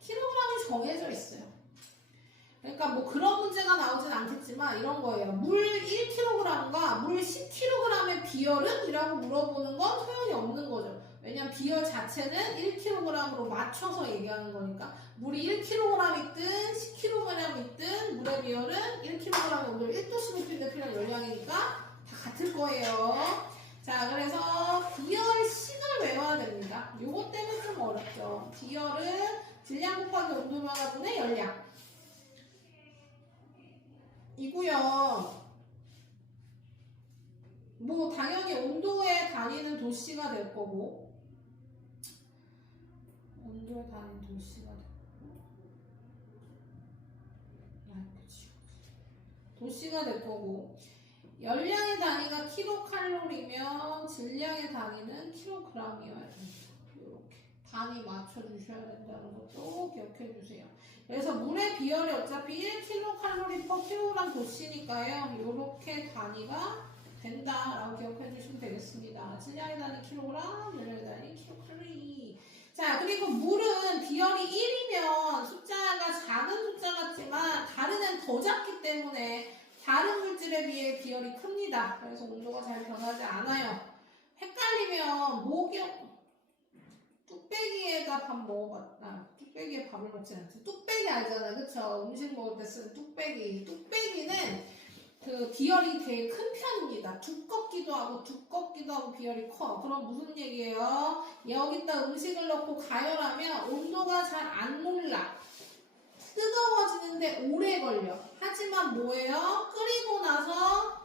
킬로그램이 정해져 있어요. 그러니까 뭐 그런 문제가 나오진 않겠지만 이런 거예요. 물 1kg과 물 10kg의 비열은? 이라고 물어보는 건 소용이 없는 거죠. 왜냐면 비열 자체는 1kg으로 맞춰서 얘기하는 거니까 물이 1kg이든 10kg이든 물의 비열은 1kg의 온도를 1도씩 높이는 데 필요한 열량이니까 다 같을 거예요. 자, 그래서 비열식을 외워야 됩니다. 요것 때문에 좀 어렵죠. 비열은 질량 곱하기 온도 변화분의 열량 이고요. 뭐 당연히 온도의 단위는 도씨가 될 거고 온도의 단위는 도씨가 될 거고 도씨가 될 거고 열량의 단위가 킬로칼로리면 질량의 단위는 킬로그램이어야 됩니다. 이렇게 단위 맞춰주셔야 된다는 것도 기억해 주세요. 그래서 물의 비열이 어차피 1kcal/kg 도씨니까요. 이렇게 단위가 된다라고 기억해 주시면 되겠습니다. 질량의 단위 킬로그램, 열량의 단위 킬로칼로리. 자, 그리고 물은 비열이 1이면 숫자가 작은 숫자 같지만 다른 애는 더 작기 때문에 다른 물질에 비해 비열이 큽니다. 그래서 온도가 잘 변하지 않아요. 헷갈리면 뚝배기에다 밥 먹어봤다. 뚝배기에 밥을 먹지 않지. 뚝배기 알잖아, 그쵸? 음식 먹을 때 쓰는 뚝배기. 뚝배기는 그 비열이 되게 큰 편입니다. 두껍기도 하고 비열이 커. 그럼 무슨 얘기예요? 여기다 음식을 넣고 가열하면 온도가 잘 안 올라. 뜨거워지는데 오래 걸려. 하지만 뭐예요? 끓이고 나서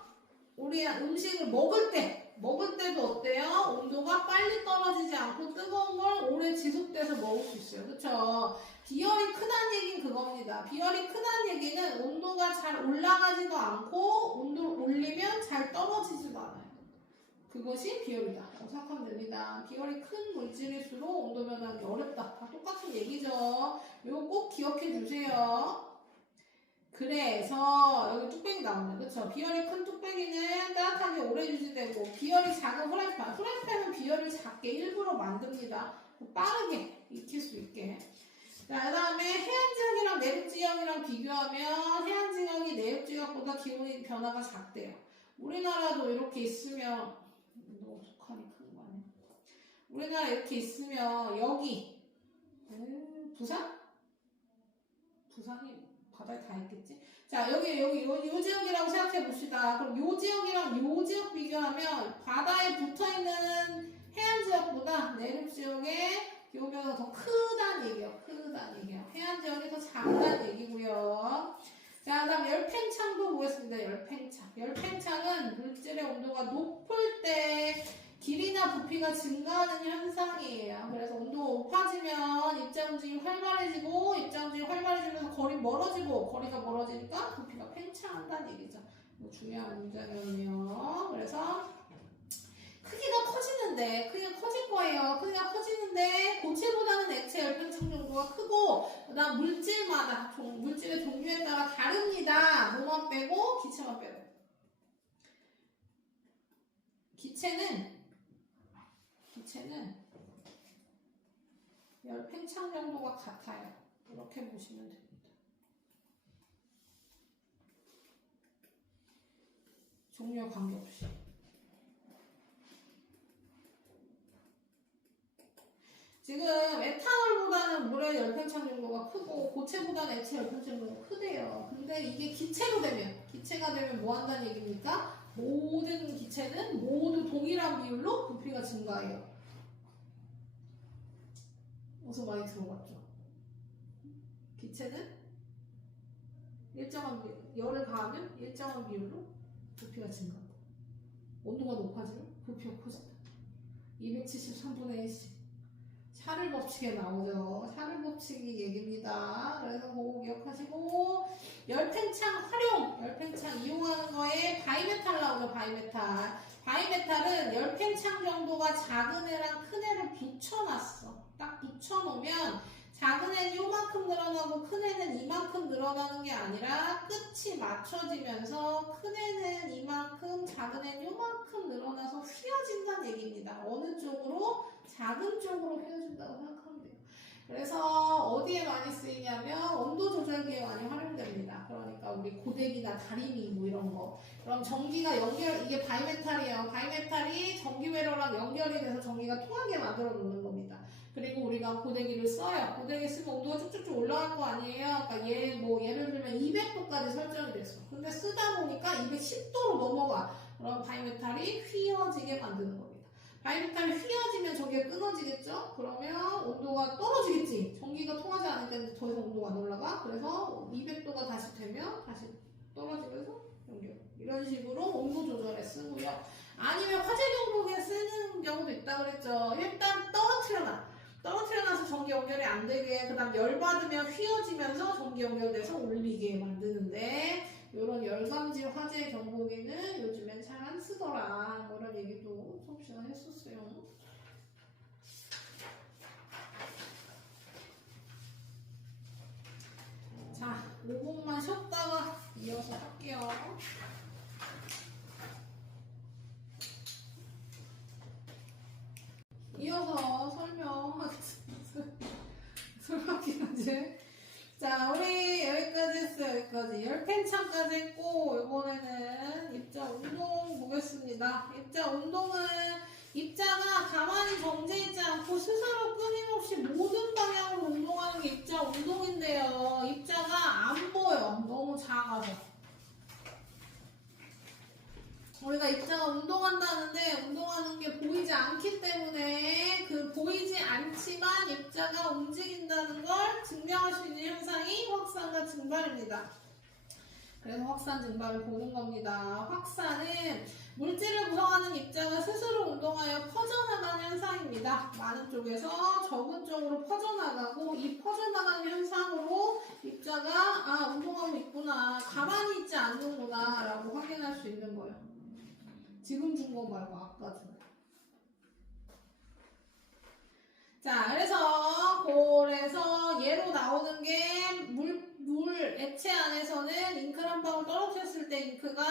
우리 음식을 먹을 때도 어때요? 온도가 빨리 떨어지지 않고 뜨거운 걸 오래 지속돼서 먹을 수 있어요. 그쵸? 비열이 크다는 얘기는 그겁니다. 비열이 크다는 얘기는 온도가 잘 올라가지도 않고 온도를 올리면 잘 떨어지지도 않아요. 그것이 비열이다 라고 생각하면 됩니다. 비열이 큰 물질일수록 온도 변화하기 어렵다. 다 똑같은 얘기죠. 이거 꼭 기억해 주세요. 그래서 여기 뚝배기 나오네. 그쵸? 비열이 큰 뚝배기는 따뜻하게 오래 유지되고 비열이 작은 후라이팬은 비열을 작게 일부러 만듭니다. 빠르게 익힐 수 있게. 자, 그 다음에 해안지역이랑 내륙지역이랑 비교하면 해안지역이 내륙지역보다 기온의 변화가 작대요. 우리나라도 이렇게 있으면 너무 북한이 큰 거 아니야? 우리나라 이렇게 있으면 여기 부산? 부산이 바다에 다 있겠지? 자, 여기 요 지역이라고 생각해 봅시다. 그럼 요 지역이랑 요 지역 비교하면 바다에 붙어있는 해안 지역보다 내륙 지역의 기온 변화가 더 크다는 얘기예요. 해안 지역이 더 작다는 얘기고요. 자, 그다음 열팽창도 보겠습니다. 열팽창은 물질의 온도가 높을 때 길이나 부피가 증가하는 현상이에요. 그래서 온도가 높아지면 입자 움직임이 활발해지고 입자 움직임이 활발해지면서 거리가 멀어지니까 부피가 팽창한다는 얘기죠. 뭐 중요한 문장이었네요. 그래서 크기가 커질 거예요. 크기가 커지는데 고체보다는 액체 열팽창 정도가 크고 그다음 물질의 종류에 따라 다릅니다. 뭐만 빼고 기체만 빼고. 기체는 열팽창 정도가 같아요. 이렇게 보시면 됩니다. 종류에 관계없이. 지금 에탄올보다는 물의 열팽창 정도가 크고 고체보다는 액체 열팽창 정도가 크대요. 근데 이게 기체가 되면 뭐 한다는 얘기입니까? 모든 기체는 모두 동일한 비율로 부피가 증가해요. 어디서 많이 들어봤죠? 기체는 열을 가하면 일정한 비율로 부피가 증가한다. 온도가 높아지면 부피가 커진다. 273분의 1씩. 샤를 법칙에 나오죠. 샤를 법칙이 얘기입니다. 그래서 그거 기억하시고, 열팽창 활용, 열팽창 이용하는 거에 바이메탈 나오죠. 바이메탈. 바이메탈은 열팽창 정도가 작은 애랑 큰 애를 붙여놨어. 딱 붙여놓으면 작은 애는 요만큼 늘어나고 큰 애는 이만큼 늘어나는 게 아니라 끝이 맞춰지면서 큰 애는 이만큼, 작은 애는 요만큼 늘어나서 휘어진다는 얘기입니다. 어느 쪽으로? 작은 쪽으로 휘어진다고 생각하면 돼요. 그래서 어디에 많이 쓰이냐면 온도 조절기에 많이 활용됩니다. 그러니까 우리 고데기나 다리미 뭐 이런 거. 그럼 전기가 이게 바이메탈이에요. 바이메탈이 전기 회로랑 연결이 돼서 전기가 통하게 만들어 놓는 겁니다. 그리고 우리가 고데기를 써요. 고데기 쓰면 온도가 쭉쭉쭉 올라갈 거 아니에요. 그러니까 예를 들면 200도까지 설정이 됐어. 근데 쓰다 보니까 210도로 넘어가. 그럼 바이메탈이 휘어지게 만드는 겁니다. 바이메탈이 휘어지면 전기가 끊어지겠죠? 그러면 온도가 떨어지겠지. 전기가 통하지 않으니까 더 이상 온도가 안 올라가. 그래서 200도가 다시 되면 다시 떨어지면서 연결. 이런 식으로 온도 조절에 쓰고요. 아니면 화재 경보기에 쓰는 경우도 있다 그랬죠. 일단 떨어뜨려놔서 전기 연결이 안 되게, 그 다음 열 받으면 휘어지면서 전기 연결돼서 올리게 만드는데, 이런 열감지 화재 경보기는 요즘엔 잘 안 쓰더라. 뭐 이런 얘기도 수업 시간에 했었어요. 자, 5분만 쉬었다가 이어서 할게요. 이어서 설명하기까지. 자, 우리 여기까지 했어요. 여기까지. 열팽창까지 했고, 이번에는 입자 운동 보겠습니다. 입자 운동은 입자가 가만히 정지있지 않고 스스로 끊임없이 모든 방향으로 운동하는 게 입자 운동인데요. 입자가 안 보여. 너무 작아서. 우리가 입자가 운동한다는데 운동하는 게 보이지 않기 때문에 그 보이지 않지만 입자가 움직인다는 걸 증명할 수 있는 현상이 확산과 증발입니다. 그래서 확산 증발을 보는 겁니다. 확산은 물질을 구성하는 입자가 스스로 운동하여 퍼져나가는 현상입니다. 많은 쪽에서 적은 쪽으로 퍼져나가고, 이 퍼져나가는 현상으로 입자가 운동하고 있구나, 가만히 있지 않는구나 라고 확인할 수 있는 거예요. 지금 준 거 말고 아까 준 거. 자, 그래서 얘로 나오는 게 액체 안에서는 잉크를 한 방울 떨어뜨렸을 때 잉크가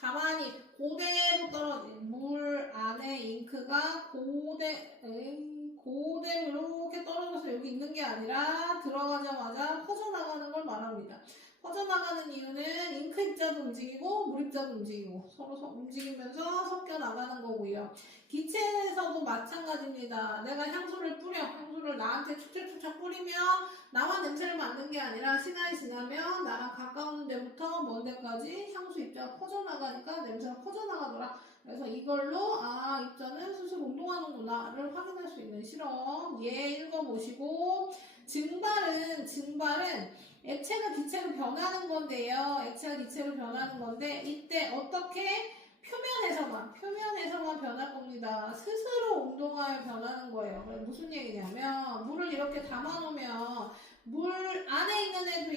가만히 그대로 물 안에 잉크가 그대로 이렇게 떨어져서 여기 있는 게 아니라 들어가자마자 퍼져나가는 걸 말합니다. 퍼져나가는 이유는 잉크 입자도 움직이고 물 입자도 움직이고 서로 움직이면서 섞여 나가는 거고요. 기체에서도 마찬가지입니다. 내가 향수를 나한테 축적축적 뿌리면 나만 냄새를 맡는 게 아니라 시간이 지나면 나랑 가까운 데부터 먼 데까지 향수 입자가 퍼져나가니까 냄새가 퍼져나가더라. 그래서 이걸로 입자는 스스로 운동하는구나를 확인할 수 있는 실험. 읽어보시고, 증발은 액체가 기체로 변하는 건데요. 액체가 기체로 변하는 건데 이때 어떻게? 표면에서만 변할 겁니다. 스스로 운동하여 변하는 거예요. 무슨 얘기냐면 물을 이렇게 담아놓으면 물 안에 있는 애도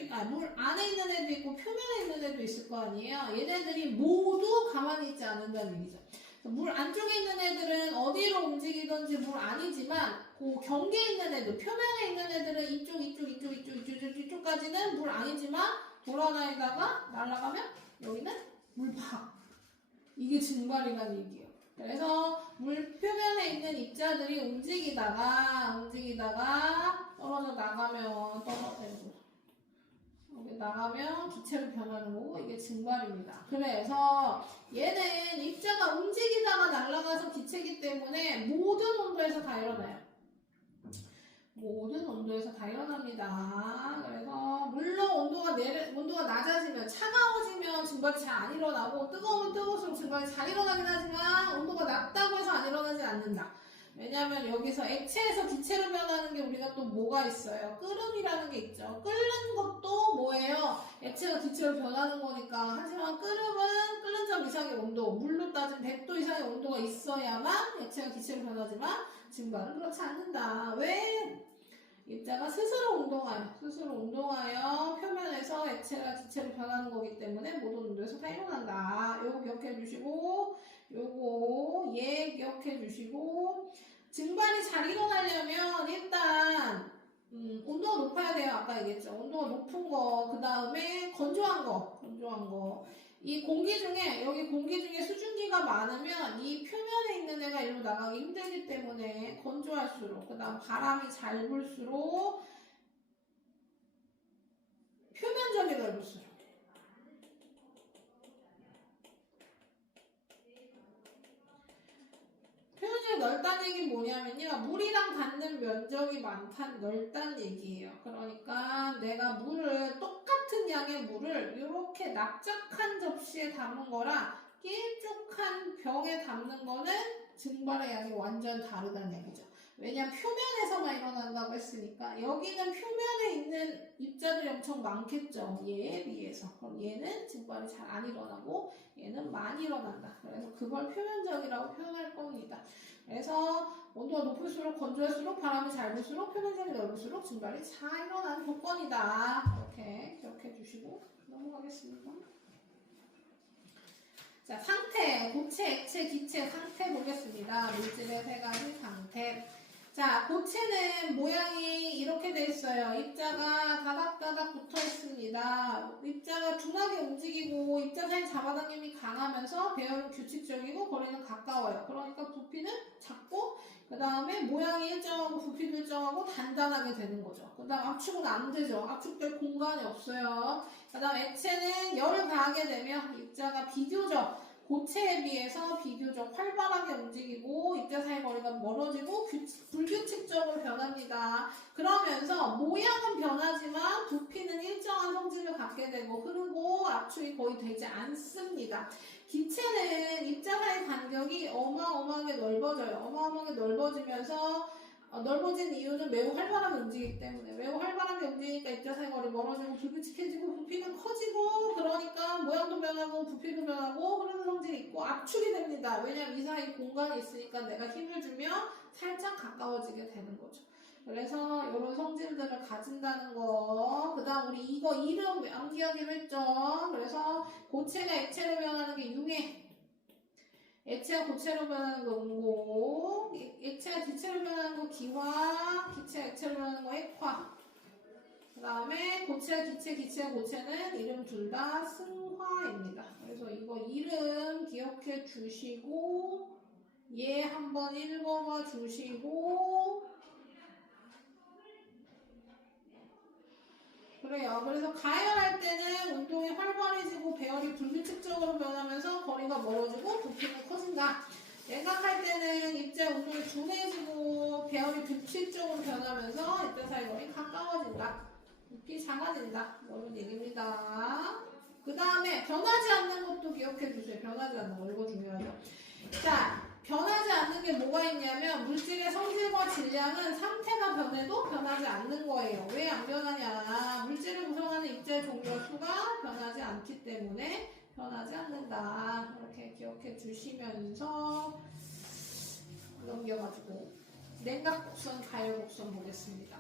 있고 표면에 있는 애도 있을 거 아니에요. 얘네들이 모두 가만히 있지 않는다는 얘기죠. 물 안쪽에 있는 애들은 어디로 움직이든지 물 아니지만 그 경계에 있는 애들, 표면에 있는 애들은 이쪽까지는 물 아니지만 돌아다니다가 날아가면 여기는 물 밖. 이게 증발이라는 얘기예요. 그래서 물 표면에 있는 입자들이 움직이다가 떨어져 나가면 여기 나가면 기체로 변하는 거고 이게 증발입니다. 그래서 얘는 입자가 움직이다가 날아가서 기체이기 때문에 모든 온도에서 다 일어나요. 모든 온도에서 다 일어납니다. 그래서 물론 온도가 낮아지면, 차가워지면 증발이 잘 안 일어나고 뜨거우면 뜨거울수록 증발이 잘 일어나긴 하지만 온도가 낮다고 해서 안 일어나지 않는다. 왜냐하면 여기서 액체에서 기체로 변하는 게 우리가 또 뭐가 있어요? 끓음이라는 게 있죠. 끓는 것도 뭐예요? 액체가 기체로 변하는 거니까 하지만 끓는 점 이상의 온도, 물로 따지면 100도 이상의 온도가 있어야만 액체가 기체로 변하지만 증발은 그렇지 않는다. 왜? 입자가 스스로 운동하여 표면에서 액체가 기체로 변하는 거기 때문에 모든 온도에서 다 일어난다. 요거 기억해 주시고 요거 얘 기억해 주시고 증발이 잘 일어나려면 일단 온도가 높아야 돼요. 아까 얘기했죠. 온도가 높은 거, 그 다음에 건조한 거. 이 공기 중에, 여기 공기 중에 수증기가 많으면 이 표면에 있는 애가 일로 나가기 힘들기 때문에 건조할수록, 그 다음 바람이 잘 불수록, 표면적이 넓을수록. 표면적이 넓다는 얘기는 뭐냐면요. 물이랑 닿는 면적이 넓다는 얘기예요. 그러니까 내가 똑같은 양의 물을 이렇게 납작한 접시에 담은 거랑 길쭉한 병에 담는 거는 증발의 양이 완전 다르다는 얘기죠. 왜냐면 표면에서만 일어난다고 했으니까 여기는 표면에 있는 입자들이 엄청 많겠죠. 얘에 비해서. 그럼 얘는 증발이 잘 안 일어나고 얘는 많이 일어난다. 그래서 그걸 표면적이라고 표현할 겁니다. 그래서 온도가 높을수록 건조할수록 바람이 잘 불수록 표면적이 넓을수록 증발이 잘 일어나는 조건이다. 이렇게 기억해 주시고 넘어가겠습니다. 자, 상태, 고체, 액체, 기체, 상태 보겠습니다. 물질의 세 가지 상태. 자, 고체는 모양이 이렇게 돼 있어요. 입자가 다닥다닥 붙어 있습니다. 입자가 둔하게 움직이고 입자 사이 잡아당김이 강하면서 배열은 규칙적이고 거리는 가까워요. 그러니까 부피는 작고 그 다음에 모양이 일정하고 부피도 일정하고 단단하게 되는 거죠. 그 다음 압축은 안 되죠. 압축될 공간이 없어요. 그 다음 액체는 열을 가하게 되면 입자가 비교적 고체에 비해서 비교적 활발하게 움직이고 입자 사이 거리가 멀어지고 불규칙적으로 변합니다. 그러면서 모양은 변하지만 부피는 일정한 성질을 갖게 되고 흐르고 압축이 거의 되지 않습니다. 기체는 입자 사이 간격이 어마어마하게 넓어져요. 어마어마하게 넓어지면서 넓어진 이유는 매우 활발하게 움직이기 때문에 매우 활발하게 움직이니까 입자 사이 거리 멀어지고 불규칙해지고 부피는 커지고 그러니까 모양도 변하고 부피도 변하고 흐르는 성질이 있고 압축이 됩니다. 왜냐면 이 사이 공간이 있으니까 내가 힘을 주면 살짝 가까워지게 되는 거죠. 그래서 이런 성질들을 가진다는 거. 그 다음 우리 이거 이름 암기하기로 했죠. 그래서 고체가 액체로 변하는 게 융해. 액체가 고체로 변하는 거 음고, 액체가 기체로 변하는 거 기화, 기체가 액체로 변하는 거 액화. 그 다음에 고체가 기체, 기체가 고체는 이름 둘 다 승화입니다. 그래서 이거 이름 기억해 주시고 얘 한번 읽어봐 주시고 그래요. 그래서 가열할 때는 운동이 활발해지고 배열이 불규칙적으로 변하면서 거리가 멀어지고 부피는 커진다. 냉각할 때는 입자 운동이 둔해지고 배열이 규칙적으로 변하면서 입자 사이 거리 가까워진다. 부피 작아진다. 이런 얘기입니다. 그 다음에 변하지 않는 것도 기억해 주세요. 변하지 않는 거. 이거 중요하죠. 자, 변하지 않는 게 뭐가 있냐면 물질의 성질과 질량은 상태가 변해도 변하지 않는 거예요. 왜 안 변하냐? 물질을 구성하는 입자의 종류와 수가 변하지 않기 때문에 변하지 않는다. 이렇게 기억해 주시면서 넘겨가지고 냉각 곡선, 가열 곡선 보겠습니다.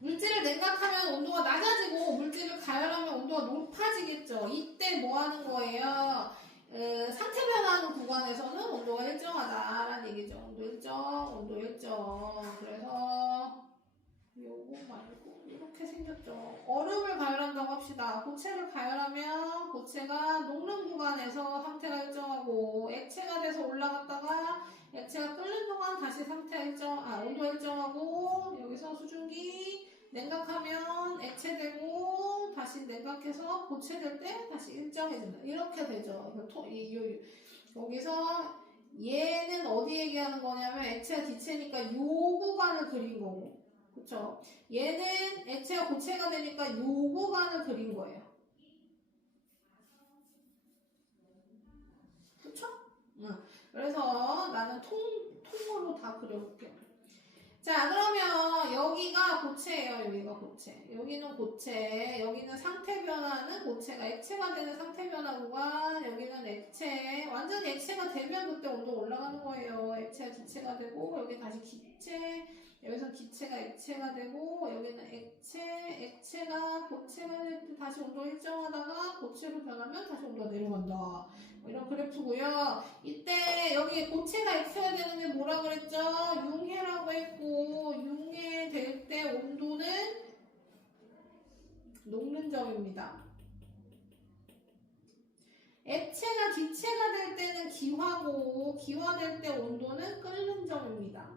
물질을 냉각하면 온도가 낮아지고 물질을 가열하면 온도가 높아지겠죠. 이때 뭐 하는 거예요? 상태 변화하는 구간에서는 온도가 일정하다라는 얘기죠. 온도 일정. 그래서 요거 말고 이렇게 생겼죠. 얼음을 가열한다고 합시다. 고체를 가열하면 고체가 녹는 구간에서 상태가 일정하고 액체가 돼서 올라갔다가 액체가 끓는 동안 다시 온도가 일정하고 여기서 수증기 냉각하면 액체되고 다시 냉각해서 고체될 때 다시 일정해진다. 이렇게 되죠. 여기서 얘는 어디 얘기하는 거냐면 액체가 기체니까 요 구간을 그린 거고 그쵸? 얘는 액체가 고체가 되니까 요 구간을 그린 거예요. 그쵸? 그래서 나는 통으로 다 그려볼게요. 자, 그러면 여기가 고체예요. 여기가 고체. 여기는 고체. 여기는 상태 변화는 고체가 액체가 되는 상태 변화 구간. 여기는 액체. 완전 액체가 되면 그때 온도 올라가는 거예요. 액체가 기체가 되고 여기 다시 기체. 여기서 기체가 액체가 되고 여기는 액체가 고체가 될 때 다시 온도 일정하다가 고체로 변하면 다시 온도가 내려간다. 뭐 이런 그래프고요. 이때 여기 고체가 액체가 되는 게 뭐라 그랬죠? 융해라고 했고 융해 될 때 온도는 녹는 점입니다. 액체가 기체가 될 때는 기화고 기화될 때 온도는 끓는 점입니다.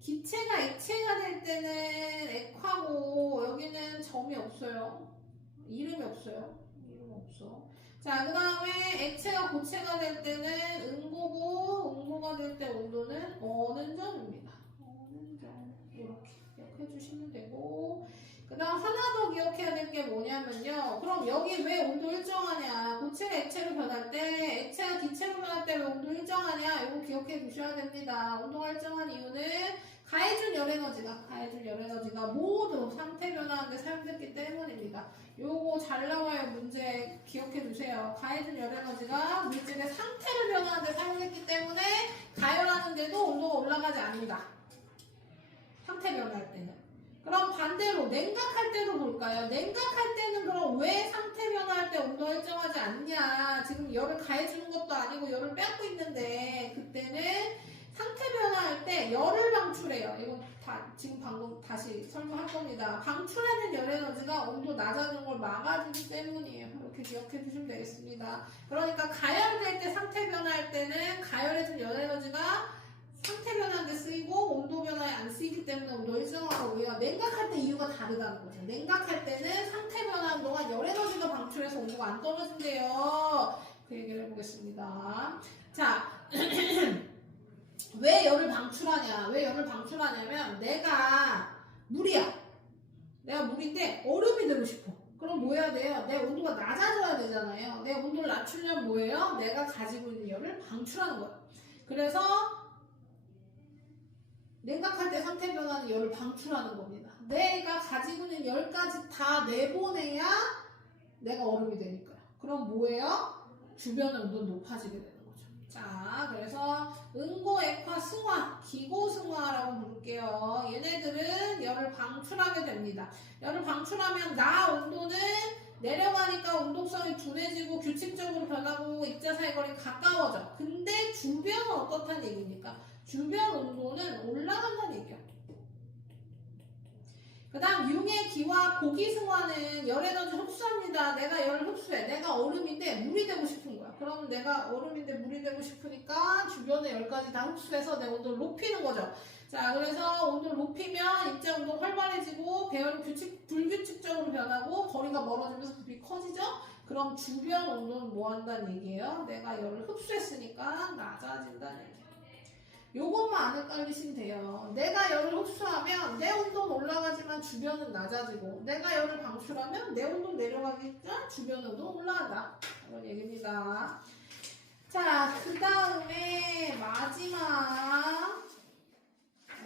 기체가 액체가 될 때는 액화고 여기는 점이 없어요. 이름이 없어요. 이름 없어. 자, 그 다음에 액체가 고체가 될 때는 응고고 응고가 될 때 온도는 어는 점입니다. 어는 점. 이렇게 기억해 주시면 되고 그 다음 하나 더 기억해야 될 게 뭐냐면요. 그럼 여기 왜 온도 일정하냐. 고체가 액체로 변할 때 액체가 기체로 변할 때 왜 온도 일정하냐. 이거 기억해 주셔야 됩니다. 온도가 일정한 이유는 가해준 열에너지가 모두 상태 변화하는데 사용됐기 때문입니다. 요거 잘 나와요. 문제 기억해 주세요. 가해준 열에너지가 물질의 상태를 변화하는데 사용됐기 때문에 가열하는데도 온도가 올라가지 않는다. 상태 변화할 때는. 그럼 반대로 냉각할 때도 볼까요? 냉각할 때는 그럼 왜 상태 변화할 때 온도가 일정하지 않냐? 지금 열을 가해주는 것도 아니고 열을 빼앗고 있는데 그때는 상태 변화할 때 열을 방출해요. 이거 지금 방금 다시 설명할 겁니다. 방출하는 열 에너지가 온도 낮아지는 걸 막아주기 때문이에요. 이렇게 기억해 주시면 되겠습니다. 그러니까 가열될 때 상태 변화할 때는 가열해준 열 에너지가 상태 변화에 쓰이고 온도 변화에 안 쓰이기 때문에 온도 일정한 거고요. 냉각할 때 이유가 다르다는 거죠. 냉각할 때는 상태 변화한 동안 열 에너지가 방출해서 온도가 안 떨어진대요. 그 얘기를 해보겠습니다. 자. 왜 열을 방출하냐? 왜 열을 방출하냐면 내가 물이야. 내가 물인데 얼음이 되고 싶어. 그럼 뭐 해야 돼요? 내 온도가 낮아져야 되잖아요. 내 온도를 낮추려면 뭐예요? 내가 가지고 있는 열을 방출하는 거예요. 그래서 냉각할 때 상태 변화는 열을 방출하는 겁니다. 내가 가지고 있는 열까지 다 내보내야 내가 얼음이 되니까요. 그럼 뭐예요? 주변의 온도는 높아지게 돼요. 자, 그래서 응고, 액화, 승화, 기고 승화라고 부를게요. 얘네들은 열을 방출하게 됩니다. 열을 방출하면 나 온도는 내려가니까 운동성이 둔해지고 규칙적으로 변하고 입자 사이 거리가 가까워져. 근데 주변은 어떻다는 얘기입니까? 주변 온도는 올라간다는 얘기야. 그 다음 융의 기와 고기 승화는 열 에너지 흡수합니다. 내가 열을 흡수해. 내가 얼음인데 물이 되고 싶은 거야. 그럼 내가 얼음인데 물이 되고 싶으니까 주변의 열까지 다 흡수해서 내 온도를 높이는 거죠. 자, 그래서 온도를 높이면 입자 운동 활발해지고 배열은 불규칙적으로 변하고 거리가 멀어지면서 부피 커지죠. 그럼 주변 온도는 뭐 한다는 얘기예요? 내가 열을 흡수했으니까 낮아진다는 얘기예요. 요것만 안 헷갈리시면 돼요. 내가 열을 흡수하면 내 온도는 올라가지만 주변은 낮아지고 내가 열을 방출하면 내 온도는 내려가니까 주변 온도는 올라간다. 이런 얘기입니다. 자, 그 다음에 마지막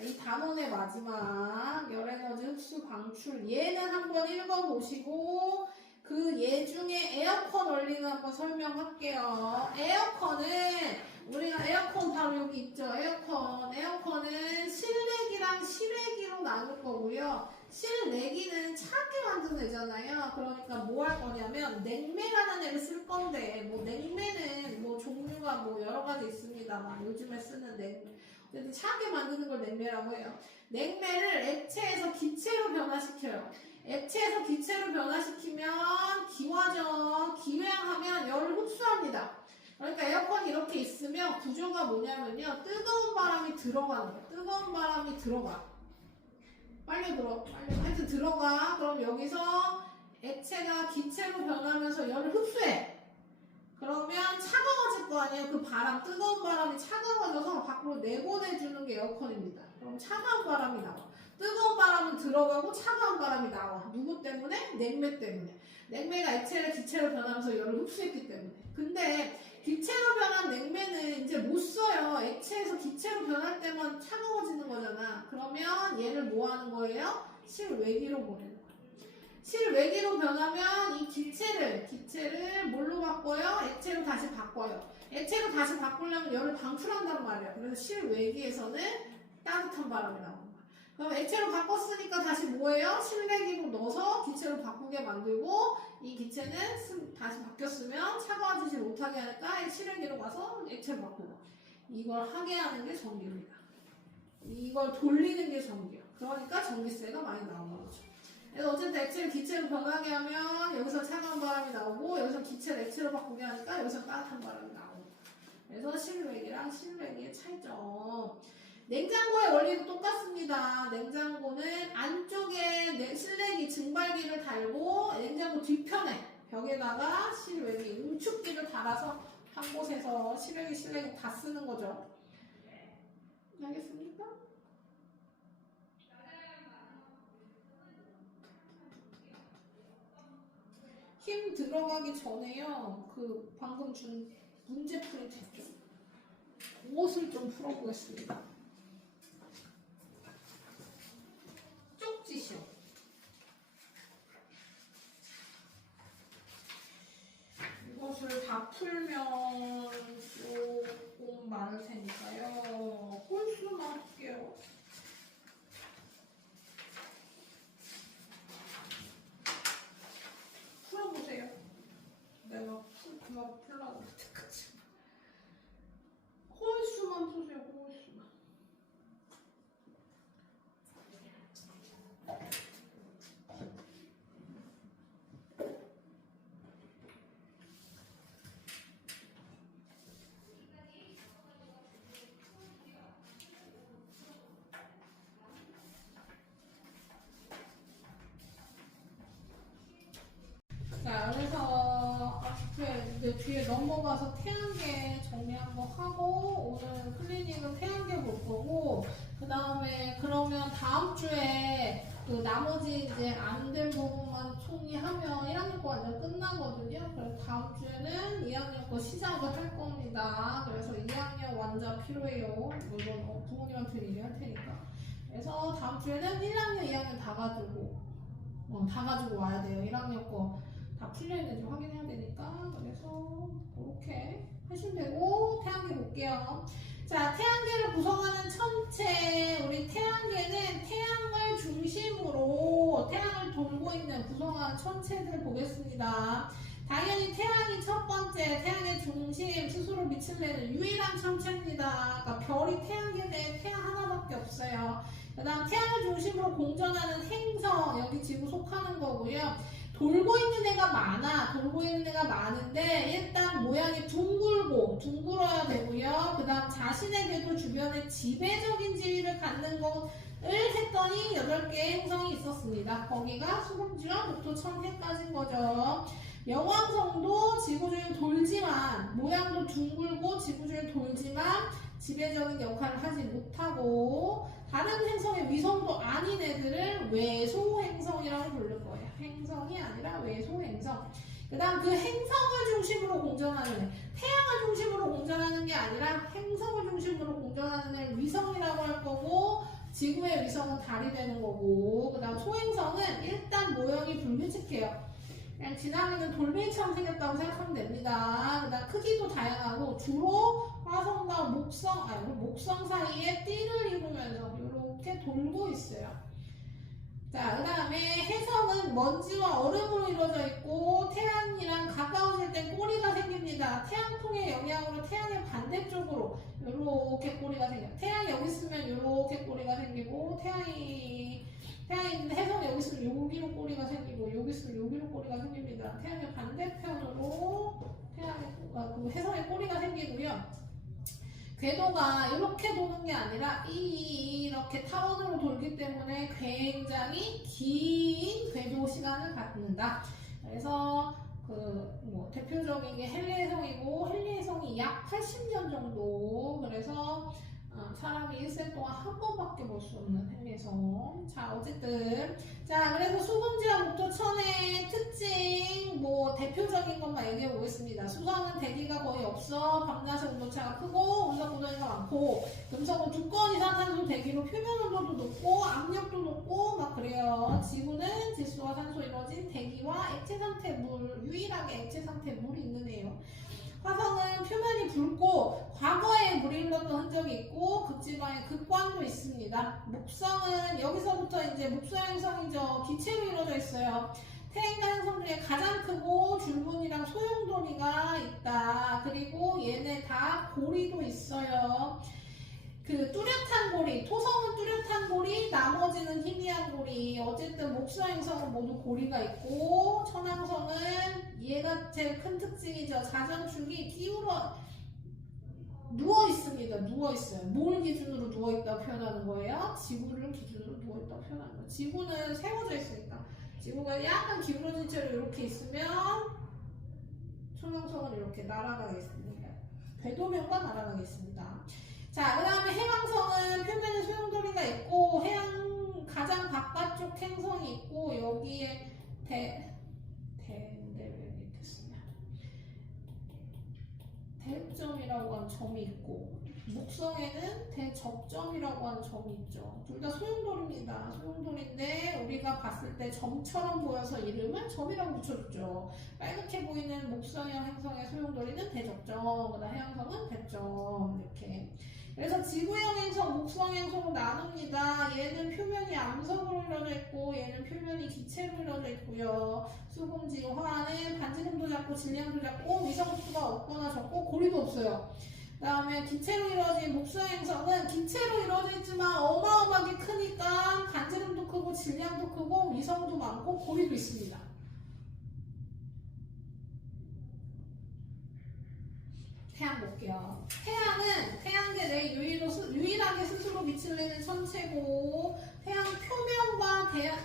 이 단원의 마지막 열에너지 흡수 방출 얘는 한번 읽어보시고 그 얘 중에 에어컨 원리는 한번 설명할게요. 에어컨은 우리가 에어컨 바로 여기 있죠. 에어컨은 실내기랑 실외기로 나눌 거고요. 실내기는 차게 만드는 애잖아요. 그러니까 뭐 할 거냐면 냉매라는 애를 쓸 건데 뭐 냉매는 뭐 종류가 뭐 여러 가지 있습니다만 요즘에 쓰는 냉매. 어쨌든 차게 만드는 걸 냉매라고 해요. 냉매를 액체에서 기체로 변화시켜요. 액체에서 기체로 변화시키면 기화죠. 기화하면 열을 흡수합니다. 그러니까 에어컨이 이렇게 있으면 구조가 뭐냐면요. 뜨거운 바람이 들어가는 거예요. 뜨거운 바람이 들어가. 빨리 하여튼 들어가. 그럼 여기서 액체가 기체로 변하면서 열을 흡수해. 그러면 차가워질 거 아니에요. 그 바람, 뜨거운 바람이 차가워져서 밖으로 내보내주는 게 에어컨입니다. 그럼 차가운 바람이 나와. 뜨거운 바람은 들어가고 차가운 바람이 나와. 누구 때문에? 냉매 때문에. 냉매가 액체를 기체로 변하면서 열을 흡수했기 때문에. 근데 기체로 변한 냉매는 이제 못 써요. 액체에서 기체로 변할 때만 차가워지는 거잖아. 그러면 얘를 뭐 하는 거예요? 실외기로 보내는 거예요. 실외기로 변하면 이 기체를 뭘로 바꿔요? 액체로 다시 바꿔요. 액체로 다시 바꾸려면 열을 방출한단 말이야. 그래서 실외기에서는 따뜻한 바람이 나오는 거야. 그럼 액체로 바꿨으니까 다시 뭐예요? 실외기로 넣어서 기체로 바꾸게 만들고 이 기체는 다시 바뀌었으면 차가워지지 못하게 하니까 실외기로 가서 액체로 바꾸고 이걸 하게 하는 게 전기입니다. 이걸 돌리는 게 전기야. 그러니까 전기세가 많이 나오는 거죠. 그래서 어쨌든 액체를 기체로 변하게 하면 여기서 차가운 바람이 나오고 여기서 기체를 액체로 바꾸게 하니까 여기서 따뜻한 바람이 나오고 그래서 실외기랑 실외기의 차이점. 냉장고의 원리도 똑같습니다. 냉장고는 안쪽에 실내기 증발기를 달고 냉장고 뒤편에 벽에다가 실외기 응축기를 달아서 한 곳에서 실외기 실내기 다 쓰는 거죠. 알겠습니까? 힘 들어가기 전에요. 그 방금 준 문제풀이 됐죠. 그것을 좀 풀어보겠습니다. 쪽지시요. 이것을 다 풀면 조금 많을 테니까요. 홀수만 할게요. 풀어보세요. 내가 그만 풀라고 할 때까지. 홀수만 푸세요. 홀수만. 자, 그래서 이제 뒤에 넘어가서 태양계 정리 한번 하고 오늘 클리닉은 태양계 볼 거고 그 다음에 그러면 다음 주에 그 나머지 이제 안 된 부분만 정리하면 1학년 거 완전 끝나거든요. 그래서 다음 주에는 2학년 거 시작을 할 겁니다. 그래서 2학년 완전 필요해요. 물론 부모님한테 얘기할 테니까. 그래서 다음 주에는 1학년, 2학년 다 가지고 와야 돼요. 1학년 거. 다 풀려있는지 확인해야 되니까. 그래서 그렇게 하시면 되고 태양계 볼게요. 자, 태양계를 구성하는 천체. 우리 태양계는 태양을 중심으로 태양을 돌고 있는 구성하는 천체들 보겠습니다. 당연히 태양이 첫 번째, 태양의 중심 스스로 빛을 내는 유일한 천체입니다. 그러니까 별이 태양계 내에 태양 하나밖에 없어요. 그 다음 태양을 중심으로 공전하는 행성, 여기 지구 속하는 거고요. 돌고 있는 애가 많은데 일단 모양이 둥글어야 되고요. 그 다음 자신의 궤도 주변에 지배적인 지위를 갖는 것을 했더니 8개의 행성이 있었습니다. 거기가 수금지와 목토 천해까지인 거죠. 영왕성도 지구주위를 돌지만 모양도 둥글고 지구주위를 돌지만 지배적인 역할을 하지 못하고 다른 행성의 위성도 아닌 애들을 외소행성이라고 부를 거예요. 행성이 아니라 외소행성. 그 다음 그 행성을 중심으로 공전하는 애, 태양을 중심으로 공전하는 게 아니라 행성을 중심으로 공전하는 애 위성이라고 할 거고 지구의 위성은 달이 되는 거고 그 다음 소행성은 일단 모형이 불규칙해요. 그냥 지나가는 돌멩이처럼 생겼다고 생각하면 됩니다. 그 다음 크기도 다양하고 주로 화성과 목성 사이에 띠를 이루면서 이렇게 돌고 있어요. 자, 그 다음에 해성은 먼지와 얼음으로 이루어져 있고 태양이랑 가까워질 때 꼬리가 생깁니다. 태양풍의 영향으로 태양의 반대쪽으로 이렇게 꼬리가 생겨요. 태양이 여기 있으면 이렇게 꼬리가 생기고 해성이 여기 있으면 여기로 꼬리가 생기고 여기 있으면 여기로 꼬리가 생깁니다. 태양의 반대편으로 해성의 꼬리가 생기고요. 궤도가 이렇게 도는 게 아니라 이렇게 타원으로 돌기 때문에 굉장히 긴 궤도 시간을 갖는다. 그래서 대표적인 게 헨리해성이고 헨리해성이 약 80년 정도. 그래서 사람이 일생 동안 한 번밖에 볼 수 없는 행성. 자, 어쨌든. 자, 그래서 수금지와 목토천의 특징, 뭐, 대표적인 것만 얘기해 보겠습니다. 수성은 대기가 거의 없어. 밤낮의 온도차가 크고, 운석 구덩이가 많고, 금속은 두꺼운 이산탄소 대기로 표면 온도도 높고, 압력도 높고, 막 그래요. 지구는 질소와 산소 이루어진 대기와 액체 상태 물, 유일하게 액체 상태 물이 있는 애요. 화성은 표면이 붉고 과거에 물이 흘렀던 흔적이 있고 극지방에 극광도 있습니다. 목성은 여기서부터 이제 목성 행성이죠. 기체로 이루어져 있어요. 태양과 행성 중에 가장 크고 줄무늬랑 소용돌이가 있다. 그리고 얘네 다 고리도 있어요. 그 뚜렷한 고리, 토성은 뚜렷한 고리, 나머지는 희미한 고리. 어쨌든 목성 행성은 모두 고리가 있고, 천왕성은 얘가 제일 큰 특징이죠. 자전축이 기울어 누워 있습니다. 누워 있어요. 뭘 기준으로 누워 있다고 표현하는 거예요? 지구를 기준으로 누워 있다고 표현하는 거예요. 지구는 세워져 있으니까 지구가 약간 기울어진 채로 이렇게 있으면 천왕성은 이렇게 날아가겠습니다. 궤도면과 날아가겠습니다. 자, 그 다음에 해왕성은 표면에 소용돌이가 있고 해양 가장 바깥쪽 행성이 있고 여기에 대점이라고 하는 점이 있고 목성에는 대적점이라고 하는 점이 있죠. 둘 다 소용돌이입니다. 소용돌이인데 우리가 봤을 때 점처럼 보여서 이름을 점이라고 붙여줬죠. 빨갛게 보이는 목성형 행성의 소용돌이는 대적점, 그다음 해왕성은 대점 이렇게. 그래서 지구형 행성, 목성 행성으로 나눕니다. 얘는 표면이 암석으로 이루어져 있고 얘는 표면이 기체로 이루어져 있고요. 수금지, 화는 반지름도 작고 질량도 작고 위성수가 없거나 적고 고리도 없어요. 그 다음에 기체로 이루어진 목성 행성은 기체로 이루어져 있지만 어마어마하게 크니까 반지름도 크고 질량도 크고 위성도 많고 고리도 있습니다. 태양 볼게요. 태양은 태양계 내 유일하게 스스로 빛을 내는 천체고 태양 표면과 태양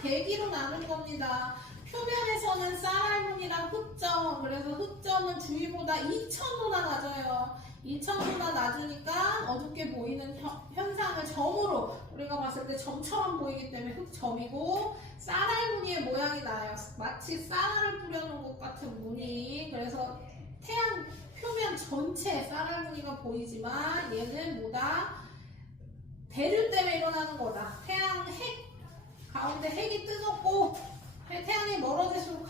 대기로 나눈 겁니다. 표면에서는 쌀알문이랑 흑점, 그래서 흑점은 주위보다 2000도나 낮아요. 2000도나 낮으니까 어둡게 보이는 현상을 점으로 우리가 봤을 때 점처럼 보이기 때문에 흑점이고 쌀알무늬의 모양이 나요. 마치 쌀알을 뿌려놓은 것 같은 무늬. 그래서 태양 표면 전체에 쌀알무늬가 보이지만 얘는 뭐다? 대류 때문에 일어나는 거다. 태양 핵 가운데 핵이 뜨겁고 태양이 멀어질수록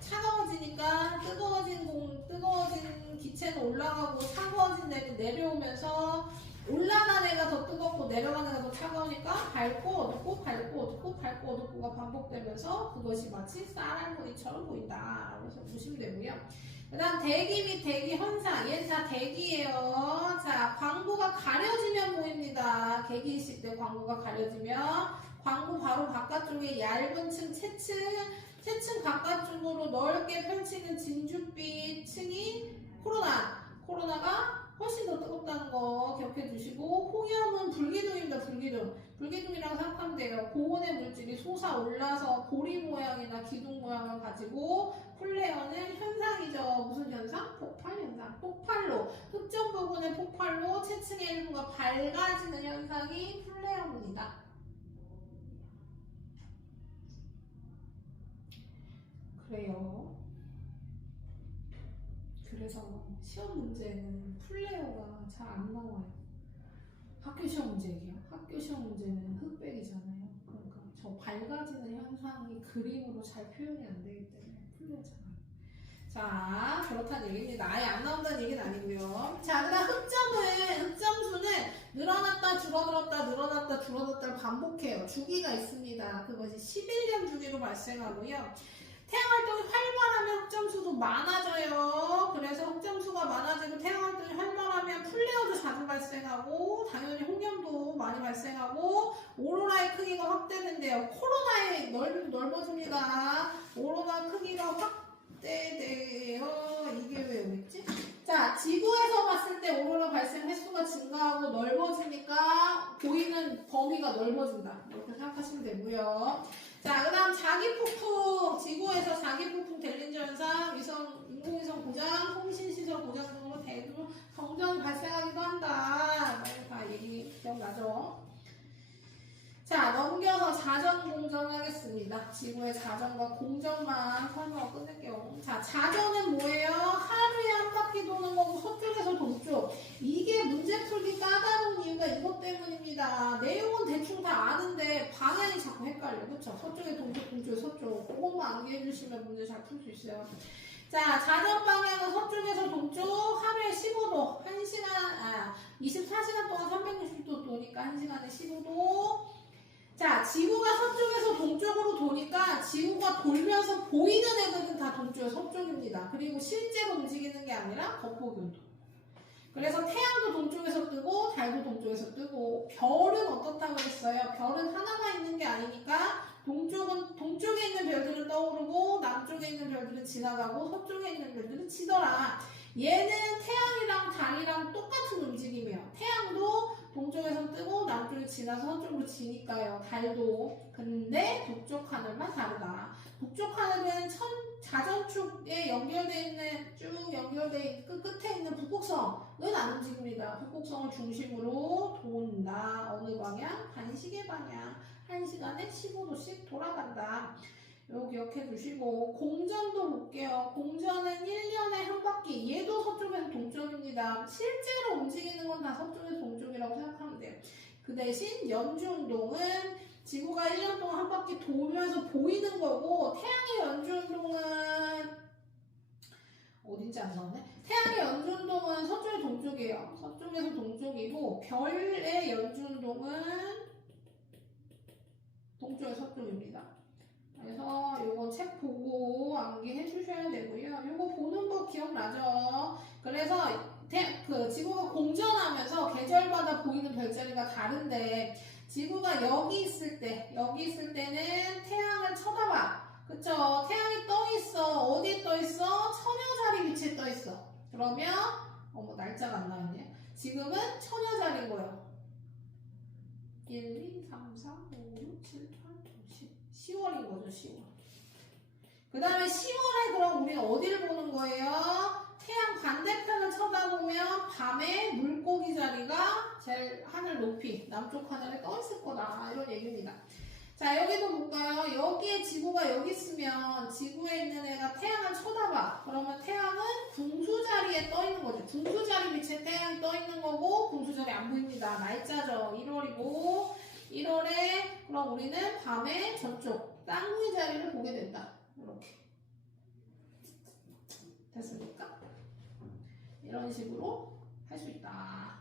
차가워지니까 뜨거워진 기체는 올라가고 차가워진 애는 내려오면서 올라간 애가 더 뜨겁고 내려간 애가 더 차가우니까 밝고 어둡고 밝고 어둡고 밝고 어둡고가 반복되면서 그것이 마치 쌀알무늬처럼 보인다라고 해서 보시면 되고요. 그 다음 대기 및 대기 현상, 얘는 다 대기예요. 자, 광구가 가려지면 보입니다. 개기 있을 때 광구가 가려지면 광구 바로 바깥쪽에 얇은 층 채층 바깥쪽으로 넓게 펼치는 진주빛 층이 코로나가 훨씬 더 뜨겁다는 거 기억해 주시고, 홍염은 불기둥입니다. 불기둥이라고 생각하면 돼요. 고온의 물질이 솟아올라서 고리 모양이나 기둥 모양을 가지고, 플레어는 현상이죠. 무슨 현상? 폭발 현상. 폭발로, 흑점 부분의 폭발로 채층의 일부가 밝아지는 현상이 플레어입니다. 그래요. 그래서 시험 문제는 플레어가 잘 안 나와요. 학교 시험 문제 얘기요. 학교 시험 문제는 흑백이잖아요. 그러니까 저 밝아지는 현상이 그림으로 잘 표현이 안 되기 때문에 플레어잖아요. 자, 그렇다는 얘기입니다. 아예 안 나온다는 얘기는 아니고요. 자, 그다음 흑점수는 늘어났다 줄어들었다를 반복해요. 주기가 있습니다. 그것이 11년 주기로 발생하고요. 태양활동이 활발하면 흑점수도 많아져요. 그래서 흑점수가 많아지고 태양활동이 활발하면 플레어도 자주 발생하고 당연히 홍염도 많이 발생하고 오로라의 크기가 확대된대요. 코로나의 넓이도 넓어집니다. 오로라 크기가 확대돼요. 이게 왜 여기 있지? 자, 지구에서 봤을 때 오로라 발생 횟수가 증가하고 넓어지니까 보이는 범위가 넓어진다. 이렇게 생각하시면 되고요. 자, 그 다음 자기폭풍, 지구에서 자기폭풍 델린저 현상, 인공위성 고장, 통신시설 고장 등으로 대규모 정전이 발생하기도 한다. 다 있습니다. 지구의 자전과 공전만 설명을 끝낼게요. 자, 자전은 뭐예요? 하루에 한 바퀴 도는 거고 서쪽에서 동쪽. 이게 문제 풀기 까다로운 이유가 이것 때문입니다. 내용은 대충 다 아는데 방향이 자꾸 헷갈려. 그쵸? 서쪽에 동쪽, 동쪽에 서쪽. 그것만 암기해 주시면 문제 잘 풀 수 있어요. 자, 자전 방향은 서쪽에서 동쪽, 하루에 15도, 24시간 동안 360도 도니까 1시간에 15도. 자, 지구가 서쪽에서 동쪽으로 도니까 지구가 돌면서 보이는 애들은 다 동쪽에 서쪽입니다. 그리고 실제로 움직이는 게 아니라 겉보기도. 그래서 태양도 동쪽에서 뜨고 달도 동쪽에서 뜨고 별은 어떻다고 했어요? 별은 하나가 있는 게 아니니까 동쪽에 있는 별들은 떠오르고 남쪽에 있는 별들은 지나가고 서쪽에 있는 별들은 치더라. 얘는 태양이랑 달이랑 똑같은 움직임이에요. 태양도 동쪽에서 뜨고 남쪽에 지나서 서쪽으로 지니까요. 달도. 근데 북쪽 하늘만 다르다. 북쪽 하늘은 자전축에 연결되어 있는 쭉 연결되어 있는 끝에 있는 북극성은 안 움직입니다. 북극성을 중심으로 돈다. 어느 방향? 반시계 방향. 1시간에 15도씩 돌아간다. 이거 기억해 주시고 공전도 볼게요. 공전은 1년에 한 바퀴. 얘도 서쪽에서 동쪽입니다. 실제로 움직이는 건 다 서쪽에서 동쪽이라고 생각하면 돼요. 그 대신 연주운동은 지구가 1년 동안 한 바퀴 돌면서 보이는 거고 태양의 연주운동은 어딘지 안 나오네. 태양의 연주운동은 서쪽에서 동쪽이에요. 서쪽에서 동쪽이고 별의 연주운동은 동쪽에서 서쪽입니다. 그래서 요거 책 보고 암기해 주셔야 되고요. 요거 보는 거 기억나죠? 그래서 지구가 공전하면서 계절마다 보이는 별자리가 다른데 지구가 여기 있을 때는 태양을 쳐다봐. 그쵸? 태양이 떠있어. 어디에 떠있어? 처녀자리 위치에 떠있어. 그러면 날짜가 안 나왔네요. 지금은 처녀자리인 거예요. 1, 2, 3, 4, 5, 6, 7, 8, 9, 10. 10월인 거죠, 10월. 그 다음에 10월에 그럼 우리는 어디를 보는 거예요? 태양 반대편을 쳐다보면 밤에 물고기 자리가 제일 하늘 높이, 남쪽 하늘에 떠 있을 거다. 이런 얘기입니다. 자, 여기도 볼까요? 여기에 지구가 여기 있으면 지구에 있는 애가 태양을 쳐다봐. 그러면 태양은 궁수 자리에 떠 있는 거죠. 궁수 자리 위치에 태양이 떠 있는 거고, 궁수 자리 안 보입니다. 날짜죠. 1월이고, 1월에 그럼 우리는 밤에 저쪽 쌍둥이 자리를 보게 된다. 이렇게 됐습니까? 이런 식으로 할 수 있다.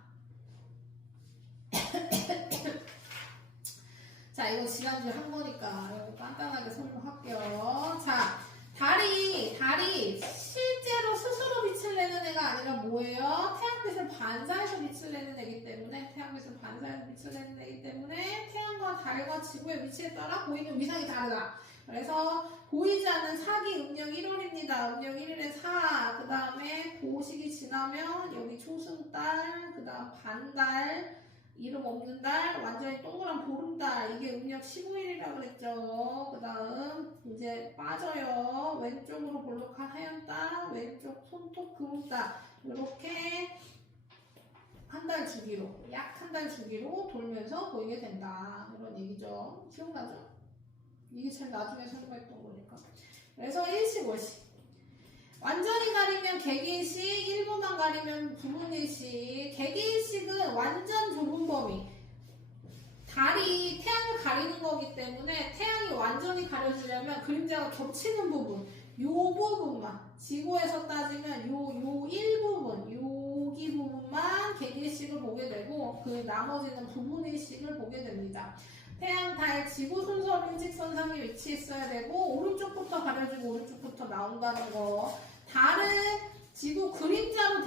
자, 이거 지난주에 한 거니까 이거 간단하게 설명할게요. 자, 달이 실제로 스스로 빛을 내는 애가 아니라 뭐예요? 태양빛을 반사해서 빛을 내는 애기 때문에 태양과 달과 지구의 위치에 따라 보이는 위상이 다르다. 그래서 보이지 않는 사기 음력 1월입니다. 음력 1일에 4. 그 다음에 고시기 지나면 여기 초승달, 그 다음 반달, 이름 없는 달, 완전히 동그란 보름달. 이게 음력 15일이라고 그랬죠. 그 다음 이제 빠져요. 왼쪽으로 볼록한 하얀달, 왼쪽 손톱 구름달. 이렇게 한 달 주기로, 약 한 달 주기로 돌면서 보이게 된다. 이런 얘기죠. 기억나죠? 이게 제일 나중에 설명했던 거니까. 그래서 일식, 월식. 완전히 가리면 개개인식, 일부만 가리면 부분일식. 개개인식은 완전 좁은 범위. 달이 태양을 가리는 거기 때문에 태양이 완전히 가려지려면 그림자가 겹치는 부분, 요 부분만, 지구에서 따지면 요 일부분, 여기 부분만 개개인식을 보게 되고 그 나머지는 부분일식을 보게 됩니다. 태양, 달, 지구 순서로 일직선상에 위치해 있어야 되고 오른쪽부터 가려지고 오른쪽부터 나온다는 거. 달은 지구 그림자로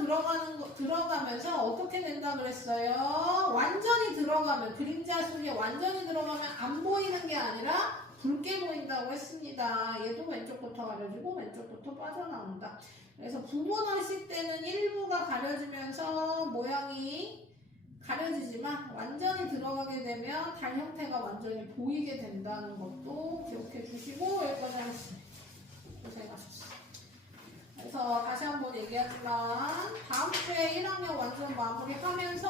들어가면서 어떻게 된다 그랬어요? 완전히 들어가면, 그림자 속에 완전히 들어가면 안 보이는 게 아니라 붉게 보인다고 했습니다. 얘도 왼쪽부터 가려지고 왼쪽부터 빠져나온다. 그래서 부분월식 때는 일부가 가려지면서 모양이 가려지지만 완전히 들어가게 되면 달 형태가 완전히 보이게 된다는 것도 기억해 주시고 여기까지 하겠습니다. 고생하셨어요. 그래서 다시 한번 얘기하지만 다음 주에 1학년 완전 마무리하면서